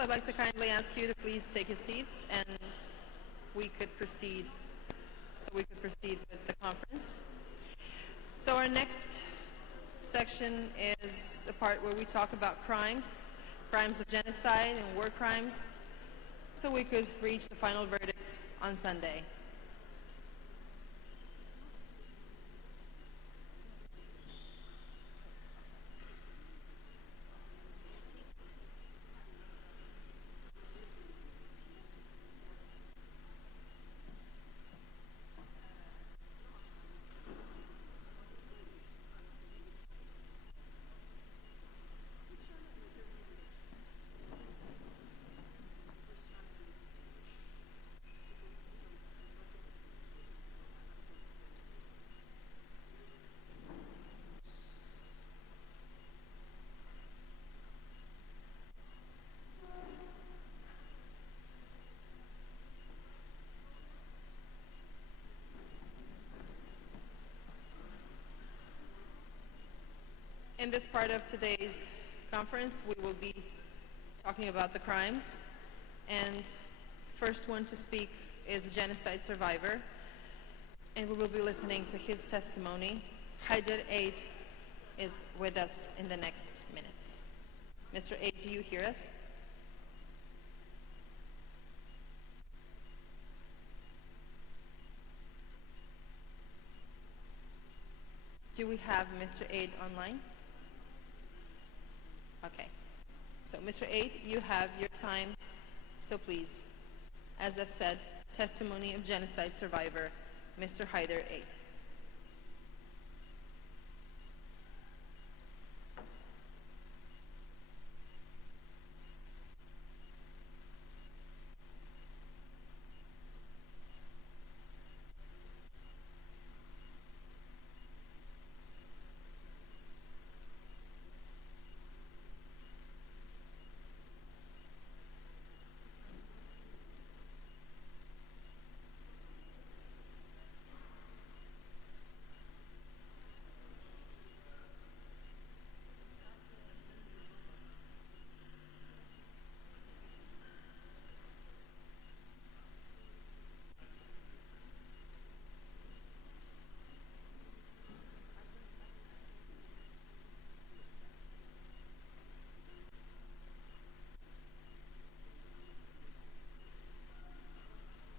So I'd like to kindly ask you to please take your seats and we could proceed with the conference. So our next section is the part where we talk about crimes of genocide and war crimes, so we could reach the final verdict on Sunday. In this part of today's conference, we will be talking about the crimes, and first one to speak is a genocide survivor, and we will be listening to his testimony. Haider Eid is with us in the next minutes. Mr. Eid, do you hear us? Do we have Mr. Eid online? Okay. So, Mr. Eid, you have your time, so please, as I've said, testimony of genocide survivor, Mr. Haider Eid.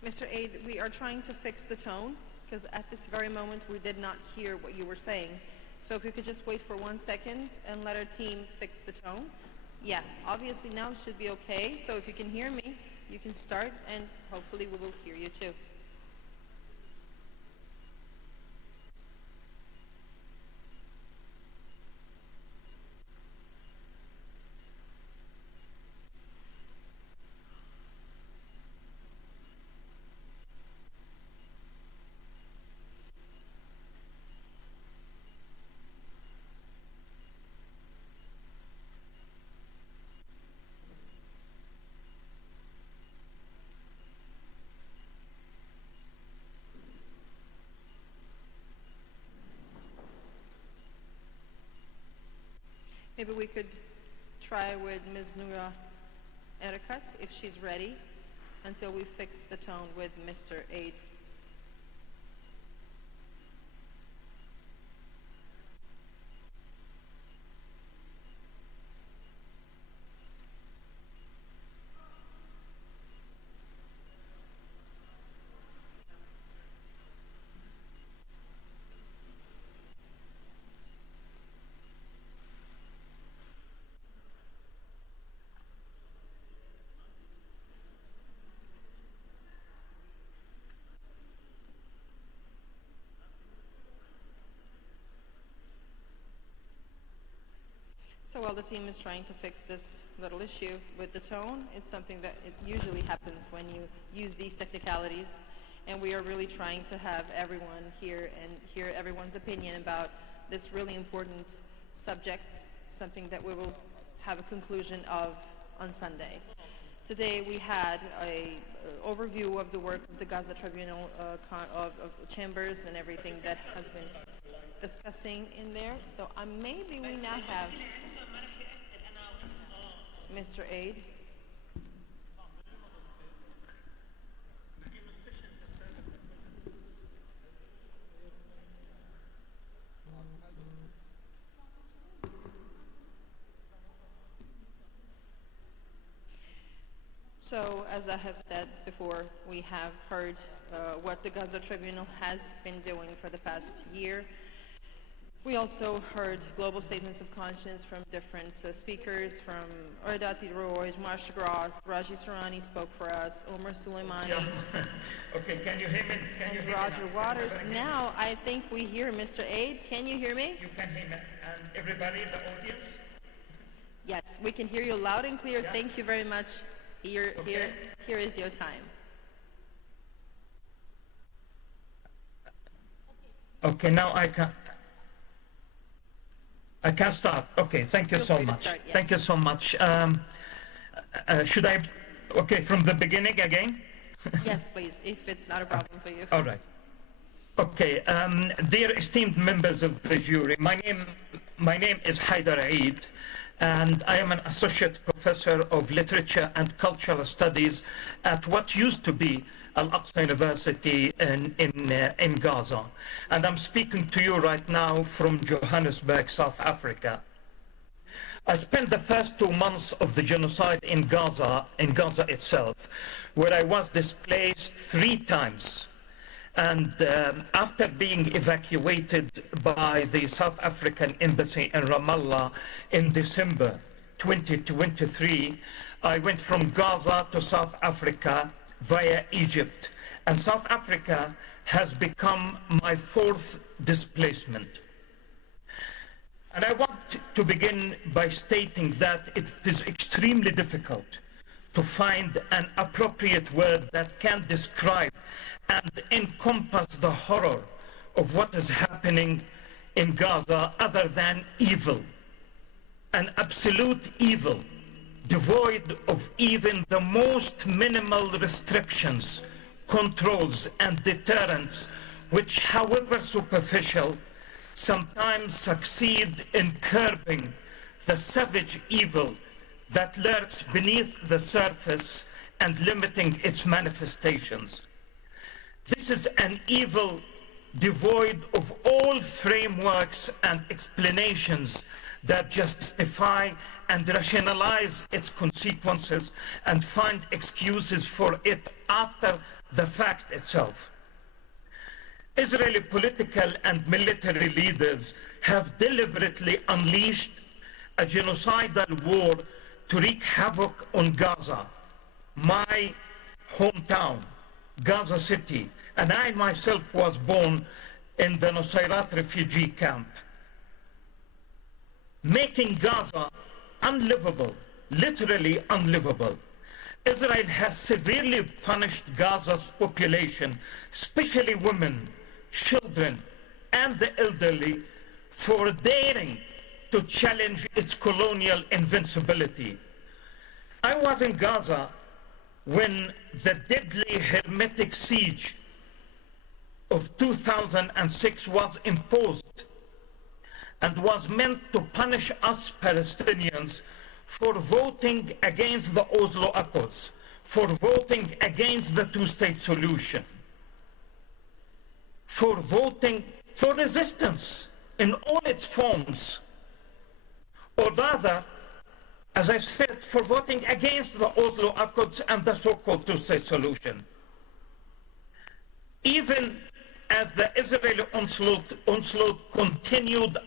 Mr. Eid, we are trying to fix the tone, because at this very moment we did not hear what you were saying. So if you could just wait for 1 second and let our team fix the tone. Yeah, obviously now it should be okay. So if you can hear me, you can start, and hopefully we will hear you too. Maybe we could try with Ms. Noura Erekat, if she's ready, until we fix the tone with Mr. Eid. So while the team is trying to fix this little issue with the tone, it's something that it usually happens when you use these technicalities, and we are really trying to have everyone here and hear everyone's opinion about this really important subject, something that we will have a conclusion of on Sunday. Today we had an overview of the work of the Gaza Tribunal of chambers and everything that has been discussing in there. So maybe we now have Mr. Eid. So, as I have said before, we have heard what the Gaza Tribunal has been doing for the past year. We also heard global statements of conscience from different speakers, from Ordati Roy, Marsha Gross, Raji Surani spoke for us, Omar Suleimani, Okay, can you hear me? and Roger Waters. Now, I think we hear Mr. Aid. Can you hear me? You can hear me. And everybody in the audience? Yes, we can hear you loud and clear. Thank you very much. Here is your time. Okay, now I can start. Okay, thank you Feel so free to much. start, yes. Thank you so much. Should I, okay, from the beginning again? Yes, please, if it's not a problem for you. All right. Okay, dear esteemed members of the jury, my name is Haidar Eid, and I am an associate professor of literature and cultural studies at what used to be Al-Aqsa University in Gaza. And I'm speaking to you right now from Johannesburg, South Africa. I spent the first 2 months of the genocide in Gaza itself, where I was displaced 3 times. And after being evacuated by the South African embassy in Ramallah in December 2023, I went from Gaza to South Africa via Egypt. And South Africa has become my 4th displacement. And I want to begin by stating that it is extremely difficult to find an appropriate word that can describe and encompass the horror of what is happening in Gaza other than evil. An absolute evil, devoid of even the most minimal restrictions, controls, and deterrents, which, however superficial, sometimes succeed in curbing the savage evil that lurks beneath the surface and limiting its manifestations. This is an evil devoid of all frameworks and explanations that justify and rationalize its consequences and find excuses for it after the fact itself. Israeli political and military leaders have deliberately unleashed a genocidal war to wreak havoc on Gaza, my hometown, Gaza City, and I myself was born in the Nusayrat refugee camp, making Gaza unlivable, literally unlivable. Israel has severely punished Gaza's population, especially women, children, and the elderly, for daring to challenge its colonial invincibility. I was in Gaza when the deadly hermetic siege of 2006 was imposed and was meant to punish us Palestinians for voting against the Oslo Accords, for voting against the two-state solution, for voting for resistance in all its forms, or rather, as I said, for voting against the Oslo Accords and the so-called two-state solution. Even as the Israeli onslaught continued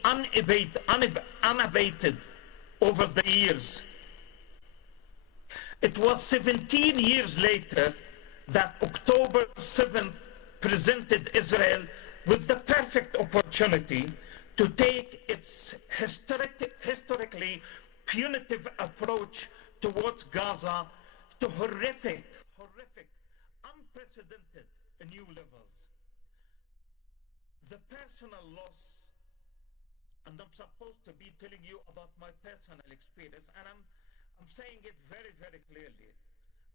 unabated over the years, it was 17 years later that October 7th presented Israel with the perfect opportunity to take its historically punitive approach towards Gaza to horrific, unprecedented new levels. The personal loss, and I'm supposed to be telling you about my personal experience, and I'm saying it very, very clearly,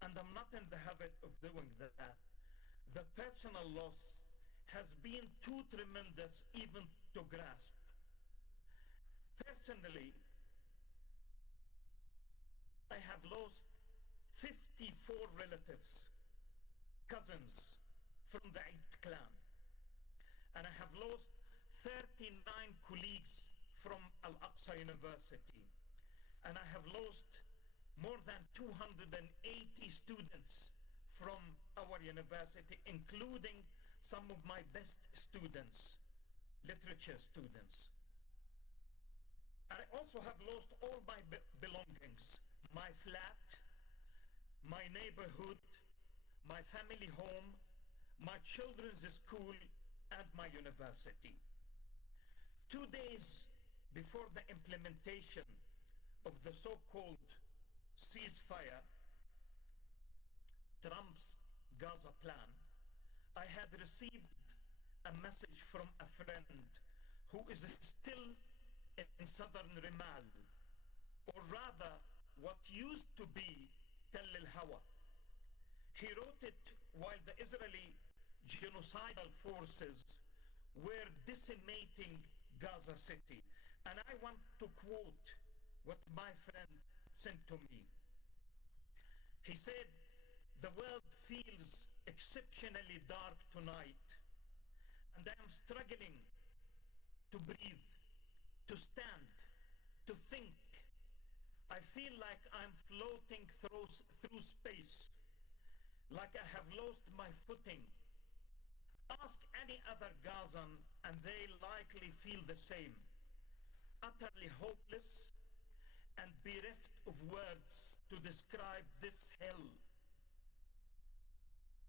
and I'm not in the habit of doing that. The personal loss has been too tremendous even to grasp. Personally, I have lost 54 relatives, cousins from the Eid clan, and I have lost 39 colleagues from Al-Aqsa University, and I have lost more than 280 students from our university, including some of my best students, literature students. I also have lost all my belongings, my flat, my neighborhood, my family home, my children's school, and my university. 2 days before the implementation of the so-called ceasefire, Trump's Gaza plan, I had received a message from a friend who is still in southern Rimal, or rather what used to be Tel el-Hawa. He wrote it while the Israeli genocidal forces were decimating Gaza City. And I want to quote what my friend sent to me. He said, "The world feels exceptionally dark tonight, and I am struggling to breathe, to stand, to think. I feel like I'm floating through space, like I have lost my footing. Ask any other Gazan and they likely feel the same, utterly hopeless and bereft of words to describe this hell.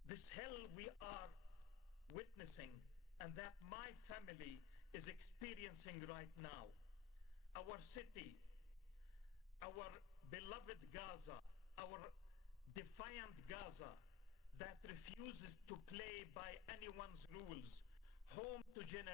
This hell we are witnessing and that my family is experiencing right now. Our city, our beloved Gaza, our defiant Gaza that refuses to play by anyone's rules, home to generations